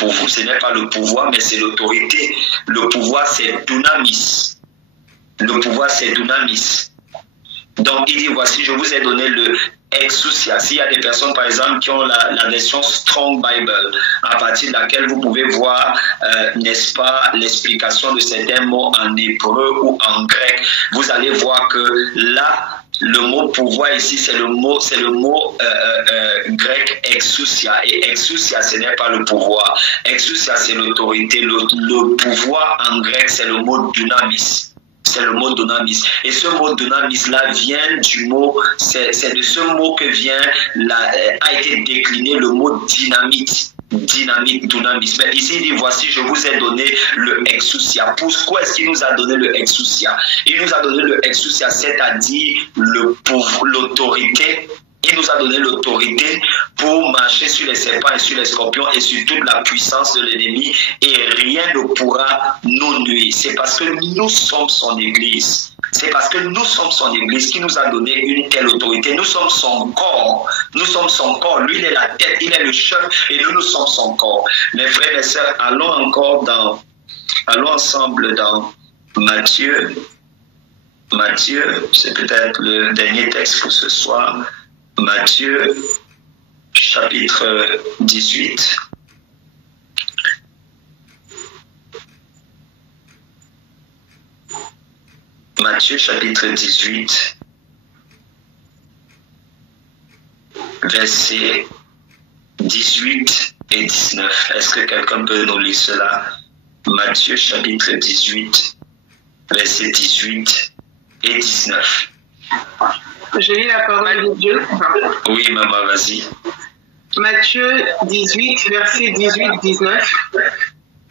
pouvoir, mais c'est l'autorité. Le pouvoir, c'est dunamis. Le pouvoir, c'est dunamis. Donc, il dit, voici, je vous ai donné le exousia. S'il y a des personnes, par exemple, qui ont la version Strong Bible, à partir de laquelle vous pouvez voir, n'est-ce pas, l'explication de certains mots en hébreu ou en grec, vous allez voir que là, le mot pouvoir ici, c'est le mot grec exousia. Et exousia, ce n'est pas le pouvoir. Exousia, c'est l'autorité. Le pouvoir en grec, c'est le mot dunamis. C'est le mot dunamis. Et ce mot dunamis-là vient du mot, c'est de ce mot que a été décliné le mot dynamite. Dynamique, dunamis. Mais ici, il dit, voici, je vous ai donné le exousia. Pourquoi est-ce qu'il nous a donné le exousia? Il nous a donné le exousia, c'est-à-dire l'autorité. Il nous a donné l'autorité pour marcher sur les serpents et sur les scorpions et sur toute la puissance de l'ennemi, et rien ne pourra nous nuire. C'est parce que nous sommes son Église. C'est parce que nous sommes son Église qui nous a donné une telle autorité. Nous sommes son corps. Nous sommes son corps. Lui, il est la tête, il est le chef, et nous sommes son corps. Mes frères et sœurs, allons ensemble dans Matthieu. Matthieu, c'est peut-être le dernier texte pour ce soir. Matthieu, chapitre 18. Matthieu chapitre 18, versets 18 et 19. Est-ce que quelqu'un peut nous lire cela? Matthieu chapitre 18, versets 18 et 19. Je lis la parole de Dieu. Oui, maman, vas-y. Matthieu 18, versets 18-19.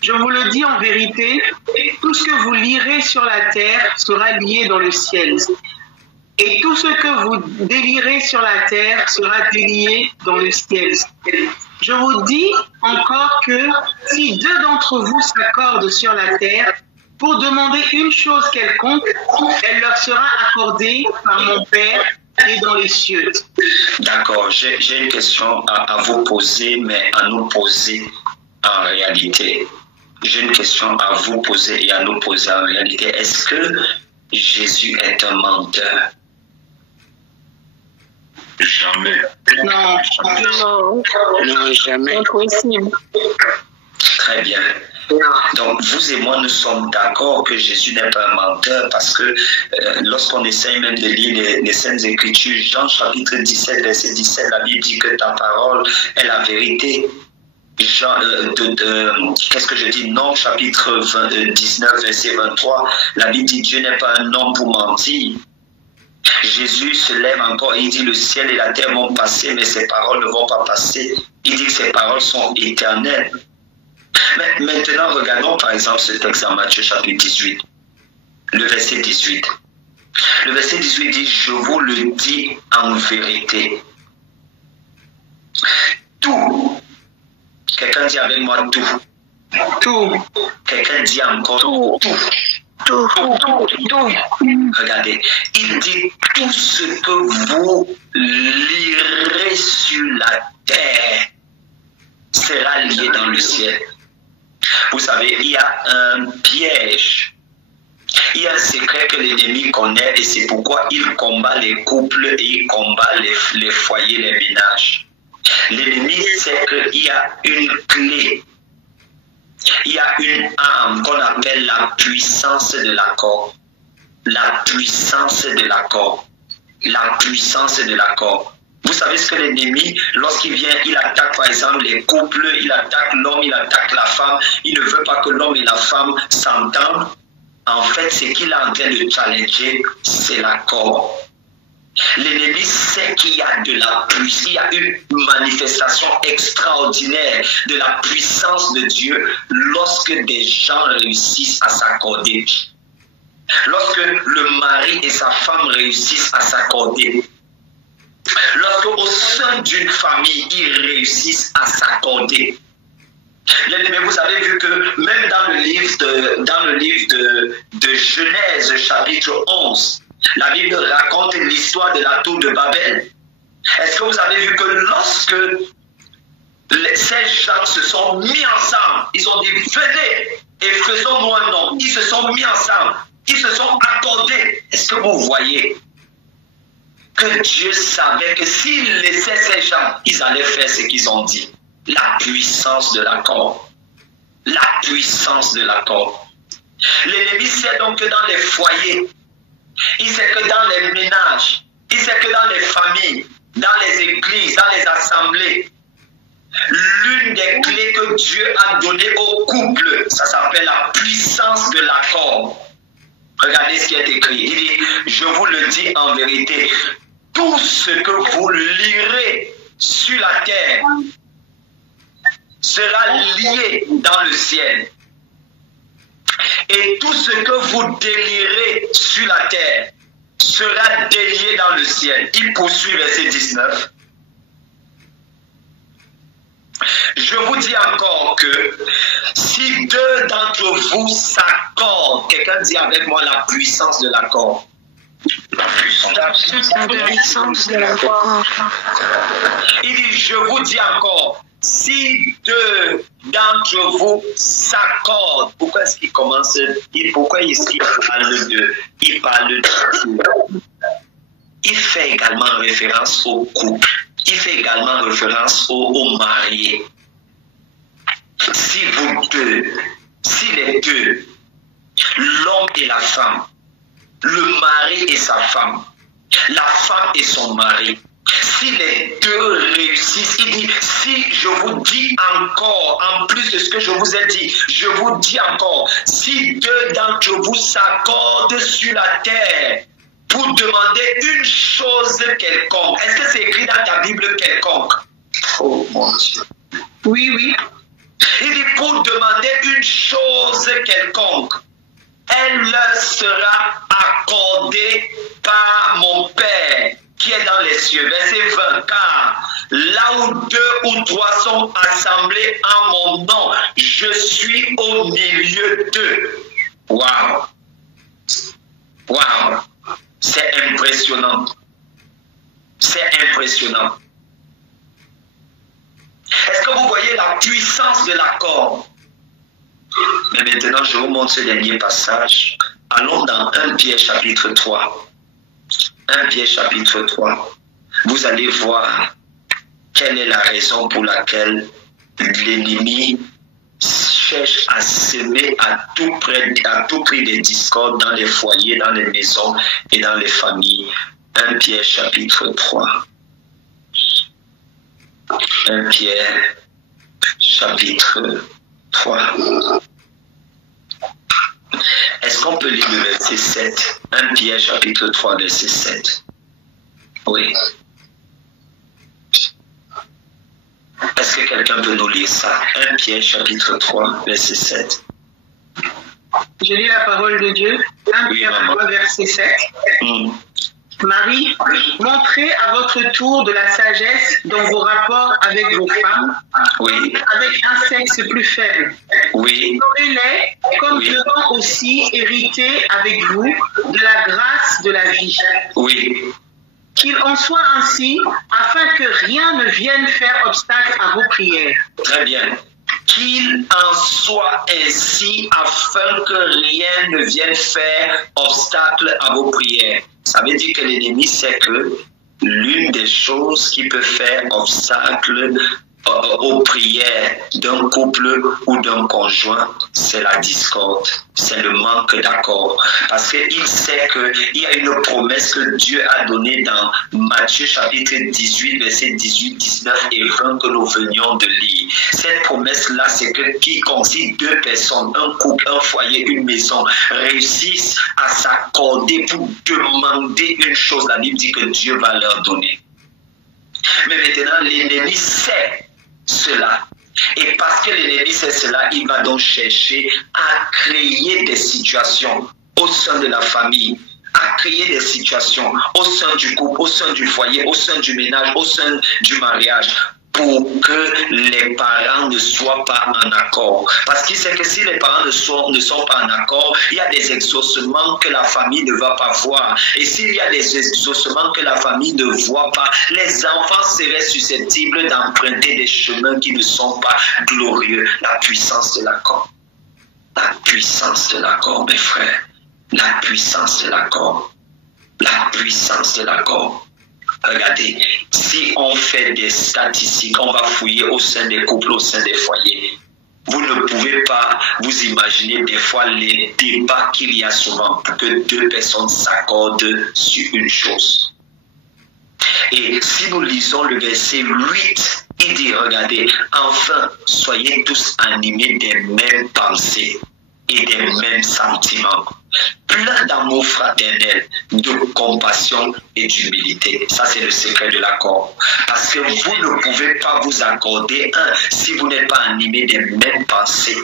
Je vous le dis en vérité, tout ce que vous lirez sur la terre sera lié dans le ciel. Et tout ce que vous délirez sur la terre sera délié dans le ciel. Je vous dis encore que si 2 d'entre vous s'accordent sur la terre pour demander une chose quelconque, elle leur sera accordée par mon Père et dans les cieux. D'accord, j'ai une question à vous poser, mais à nous poser en réalité. J'ai une question à vous poser et à nous poser en réalité. Est-ce que Jésus est un menteur? Jamais. Non, Non, jamais. Impossible. Très bien. Donc, vous et moi, nous sommes d'accord que Jésus n'est pas un menteur parce que lorsqu'on essaye même de lire les Saintes Écritures, Jean chapitre 17, verset 17, la Bible dit que ta parole est la vérité. Jean, qu'est-ce que je dis? Non, chapitre 19, verset 23, la Bible dit Dieu n'est pas un homme pour mentir. Jésus se lève encore et il dit le ciel et la terre vont passer, mais ses paroles ne vont pas passer. Il dit que ses paroles sont éternelles. Mais maintenant, regardons par exemple ce texte en Matthieu chapitre 18, le verset 18. Le verset 18 dit, je vous le dis en vérité. Tout. Quelqu'un dit avec moi tout. tout. Quelqu'un dit encore tout. Tout. Regardez, il dit tout ce que vous lirez sur la terre sera lié dans le ciel. Vous savez, il y a un piège. Il y a un secret que l'ennemi connaît et c'est pourquoi il combat les couples et il combat les foyers, les ménages. L'ennemi sait qu'il y a une clé. Il y a une arme qu'on appelle la puissance de l'accord. La puissance de l'accord. La puissance de l'accord. Vous savez ce que l'ennemi, lorsqu'il vient, il attaque par exemple les couples, il attaque l'homme, il attaque la femme. Il ne veut pas que l'homme et la femme s'entendent. En fait, ce qu'il est en train de challenger, c'est l'accord. L'ennemi sait qu'il y a de la puissance, il y a une manifestation extraordinaire de la puissance de Dieu lorsque des gens réussissent à s'accorder. Lorsque le mari et sa femme réussissent à s'accorder. Lorsque au sein d'une famille, ils réussissent à s'accorder. Mais vous avez vu que même dans le livre de Genèse, chapitre 11, la Bible raconte l'histoire de la tour de Babel. Est-ce que vous avez vu que lorsque ces gens se sont mis ensemble, ils ont dit venez et faisons-nous un nom. Ils se sont mis ensemble, ils se sont accordés. Est-ce que vous voyez que Dieu savait que s'il laissait ces gens, ils allaient faire ce qu'ils ont dit? La puissance de l'accord. La puissance de l'accord. L'ennemi sait donc que dans les foyers, il sait que dans les ménages, il sait que dans les familles, dans les églises, dans les assemblées, l'une des clés que Dieu a données au couple, ça s'appelle la puissance de l'accord. Regardez ce qui est écrit. Il dit, je vous le dis en vérité, tout ce que vous lirez sur la terre sera lié dans le ciel. Et tout ce que vous délirez sur la terre sera délié dans le ciel. Il poursuit verset 19. Je vous dis encore que si deux d'entre vous s'accordent, quelqu'un dit avec moi la puissance de l'accord. La puissance de l'accord. Il dit, je vous dis encore, si deux d'entre vous s'accordent, pourquoi est-ce qu'il commence, pourquoi est-ce qu'il parle de, il fait également référence au couple, il fait également référence aux mariés. Si les deux, l'homme et la femme, le mari et sa femme, la femme et son mari, si les deux réussissent, il dit, si je vous dis encore, en plus de ce que je vous ai dit, je vous dis encore, si deux d'entre vous s'accordent sur la terre pour demander une chose quelconque, est-ce que c'est écrit dans ta Bible quelconque? Oh mon Dieu. Oui. Il dit, pour demander une chose quelconque, elle leur sera accordée par mon Père qui est dans les cieux. Verset 20. Car là où deux ou trois sont assemblés en mon nom, je suis au milieu d'eux. Waouh! Waouh! C'est impressionnant. C'est impressionnant. Est-ce que vous voyez la puissance de l'accord? Mais maintenant, je vous montre ce dernier passage. Allons dans 1 Pierre chapitre 3. 1 Pierre chapitre 3. Vous allez voir quelle est la raison pour laquelle l'ennemi cherche à semer à tout prix des discordes dans les foyers, dans les maisons et dans les familles. 1 Pierre chapitre 3. 1 Pierre chapitre 3. Est-ce qu'on peut lire le verset 7? 1 Pierre chapitre 3 verset 7. Oui. Est-ce que quelqu'un peut nous lire ça? 1 Pierre chapitre 3 verset 7. Je lis la parole de Dieu. 1 Pierre 3 verset 7. Marie, montrez à votre tour de la sagesse dans vos rapports avec vos femmes, avec un sexe plus faible. Honorez-les comme devant aussi hériter avec vous de la grâce de la vie. Qu'il en soit ainsi, afin que rien ne vienne faire obstacle à vos prières. Très bien. Qu'il en soit ainsi, afin que rien ne vienne faire obstacle à vos prières. Ça veut dire que l'ennemi sait que l'une des choses qui peut faire obstacle aux prières d'un couple ou d'un conjoint, c'est la discorde, c'est le manque d'accord. Parce qu'il sait qu'il y a une promesse que Dieu a donnée dans Matthieu chapitre 18, verset 18, 19 et 20 que nous venions de lire. Cette promesse-là, c'est que quiconque, si deux personnes, un couple, un foyer, une maison, réussissent à s'accorder pour demander une chose, la Bible dit que Dieu va leur donner. Mais maintenant, l'ennemi sait cela. Et parce que l'ennemi sait cela, il va donc chercher à créer des situations au sein de la famille, à créer des situations au sein du couple, au sein du foyer, au sein du ménage, au sein du mariage, pour que les parents ne soient pas en accord. Parce qu'il sait que si les parents ne sont pas en accord, il y a des exaucements que la famille ne va pas voir. Et s'il y a des exaucements que la famille ne voit pas, les enfants seraient susceptibles d'emprunter des chemins qui ne sont pas glorieux. La puissance de l'accord. La puissance de l'accord, mes frères. La puissance de l'accord. La puissance de l'accord. Regardez, si on fait des statistiques, on va fouiller au sein des couples, au sein des foyers. Vous ne pouvez pas vous imaginer des fois les débats qu'il y a souvent pour que deux personnes s'accordent sur une chose. Et si nous lisons le verset 8, il dit, regardez, enfin, soyez tous animés des mêmes pensées et des mêmes sentiments, plein d'amour fraternel, de compassion et d'humilité. Ça, c'est le secret de l'accord. Parce que vous ne pouvez pas vous accorder si vous n'êtes pas animé des mêmes pensées.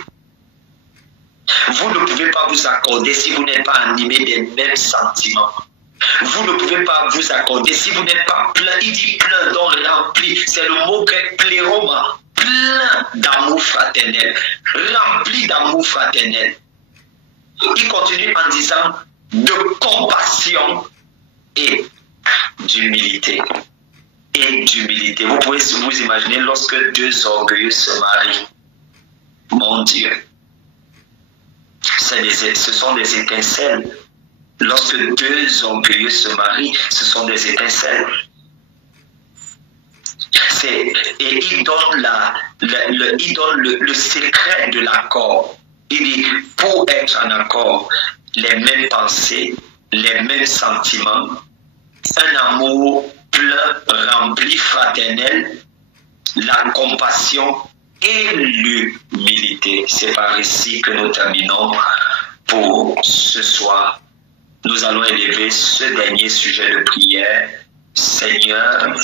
Vous ne pouvez pas vous accorder si vous n'êtes pas animé des mêmes sentiments. Vous ne pouvez pas vous accorder si vous n'êtes pas plein. Il dit plein, donc rempli. C'est le mot grec pléroma. Plein d'amour fraternel. Rempli d'amour fraternel. Il continue en disant de compassion et d'humilité. Et d'humilité. Vous pouvez vous imaginer lorsque deux orgueilleux se marient. Mon Dieu. Ce sont des étincelles. Lorsque deux orgueilleux se marient, ce sont des étincelles. Et il donne le secret de l'accord. Il dit, pour être en accord, les mêmes pensées, les mêmes sentiments, un amour plein, rempli, fraternel, la compassion et l'humilité. C'est par ici que nous terminons pour ce soir. Nous allons élever ce dernier sujet de prière. Seigneur,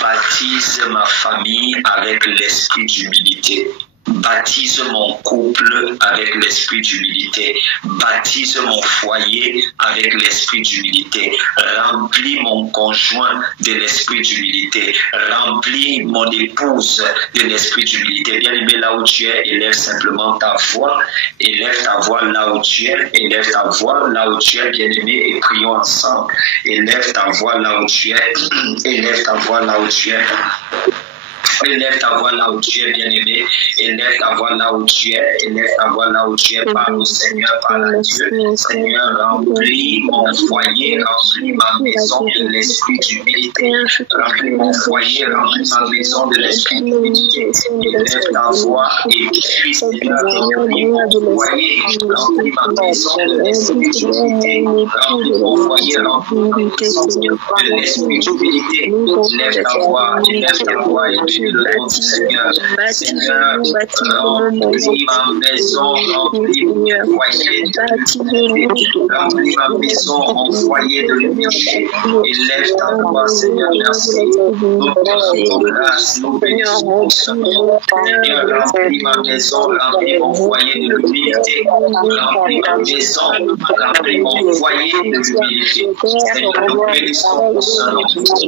baptise ma famille avec l'esprit d'humilité. Baptise mon couple avec l'esprit d'humilité. Baptise mon foyer avec l'esprit d'humilité. Remplis mon conjoint de l'esprit d'humilité. Remplis mon épouse de l'esprit d'humilité. Bien-aimé, là où tu es, élève simplement ta voix. Élève ta voix là où tu es. Élève ta voix là où tu es, bien-aimé, et prions ensemble. Élève ta voix là où tu es. Élève ta voix là où tu es. Élève ta voix là où tu es, bien-aimé. Élève ta voix là où tu es. Élève ta voix là où tu es. Parle au Seigneur, parle à Dieu. Seigneur, remplis mon foyer, remplis ma maison de l'esprit d'humilité. Remplis mon foyer, remplis ma maison de l'esprit d'humilité. Élève ta voix et prie, Seigneur, remplis mon foyer, remplis ma maison de l'esprit d'humilité. Remplis mon foyer, remplis ma maison de l'esprit d'humilité. Élève ta voix et prie le nom du Seigneur. Seigneur, remplis ma maison, remplis mon foyer de l'humilité. Remplis ma maison, mon foyer de l'humilité. Élève ta voix, Seigneur, merci. Nous te rendons grâce, nous bénissons. Seigneur, remplis ma maison, remplis mon foyer de l'humilité. Remplis ma maison, remplis mon foyer de l'humilité. Seigneur, nous bénissons ton nom.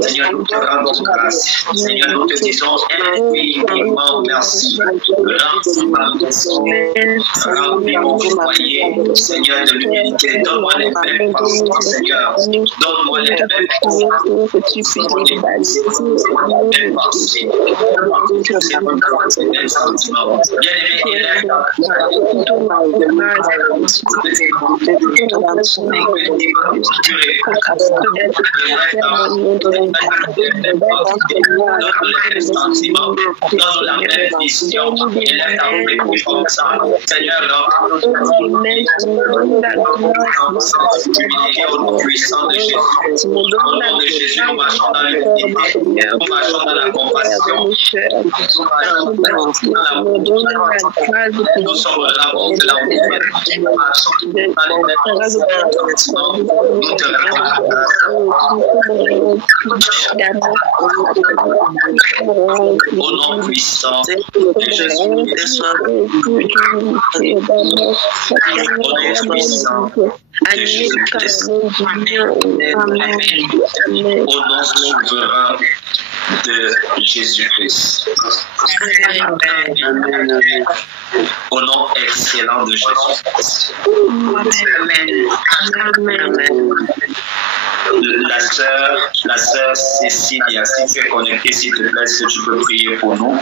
Seigneur, nous te rendons grâce. Seigneur, nous te disons infiniment merci. Remplis ma maison, remplis mon foyer, Seigneur, de l'humilité. Donne-moi les mêmes parfums, Seigneur. Donne-moi les mêmes parfums. Bien-aimé, élève sentiments, donne la même vision, élève ta voix comme ça, Seigneur, au nom puissant de Jésus. Au nom de Jésus, nous marchons dans l'unité, nous marchons dans la compassion, nous sommes là pour te l'envoyer, nous marchons dans les mêmes sentiments, nous te au nom puissant de Jésus. Au nom puissant de Jésus-Christ. Au nom souverain de Jésus-Christ. Au nom excellent de Jésus-Christ. La sœur Cécilia, si tu es connectée, s'il te plaît, est-ce que tu peux prier pour nous?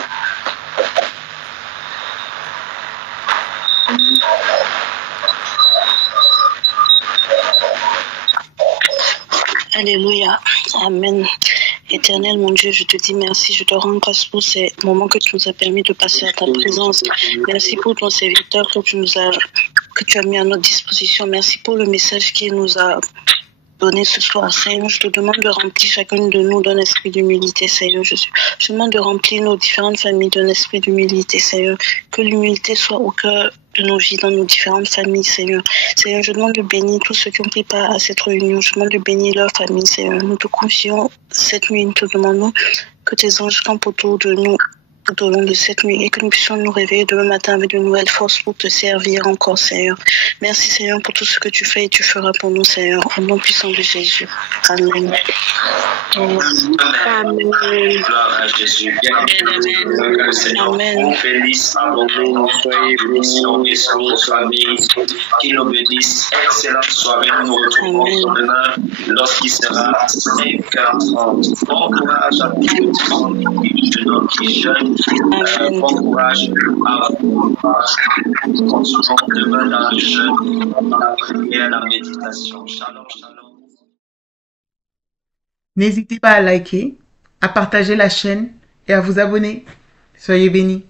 Alléluia. Amen. Éternel, mon Dieu, je te dis merci. Je te rends grâce pour ces moments que tu nous as permis de passer à ta présence. Merci pour ton serviteur que tu as mis à notre disposition. Merci pour le message qu'il nous a donné ce soir. Seigneur, je te demande de remplir chacune de nous d'un esprit d'humilité, Seigneur Jésus. Je te demande de remplir nos différentes familles d'un esprit d'humilité, Seigneur. Que l'humilité soit au cœur de nos vies, dans nos différentes familles, Seigneur. Seigneur, je demande de bénir tous ceux qui ont pris part à cette réunion. Je demande de bénir leur famille, Seigneur. Nous te confions cette nuit. Nous te demandons que tes anges campent autour de nous tout au long de cette nuit et que nous puissions nous réveiller demain matin avec de nouvelles forces pour te servir encore, Seigneur. Merci, Seigneur, pour tout ce que tu fais et tu feras pour nous, Seigneur, au nom puissant de Jésus. Amen. Amen. Gloire à Jésus. Que le Seigneur nous bénisse, bénédiction et sur nos familles, qu'il nous bénisse. Excellente soirée. Nous nous retrouvons demain lorsqu'il sera 5h30. Bon courage à tous les jeunes qui jeûnent. Bon courage à vous. Continuons demain dans le jeûne, dans la prière, la méditation. Shalom, shalom. N'hésitez pas à liker, à partager la chaîne et à vous abonner. Soyez bénis.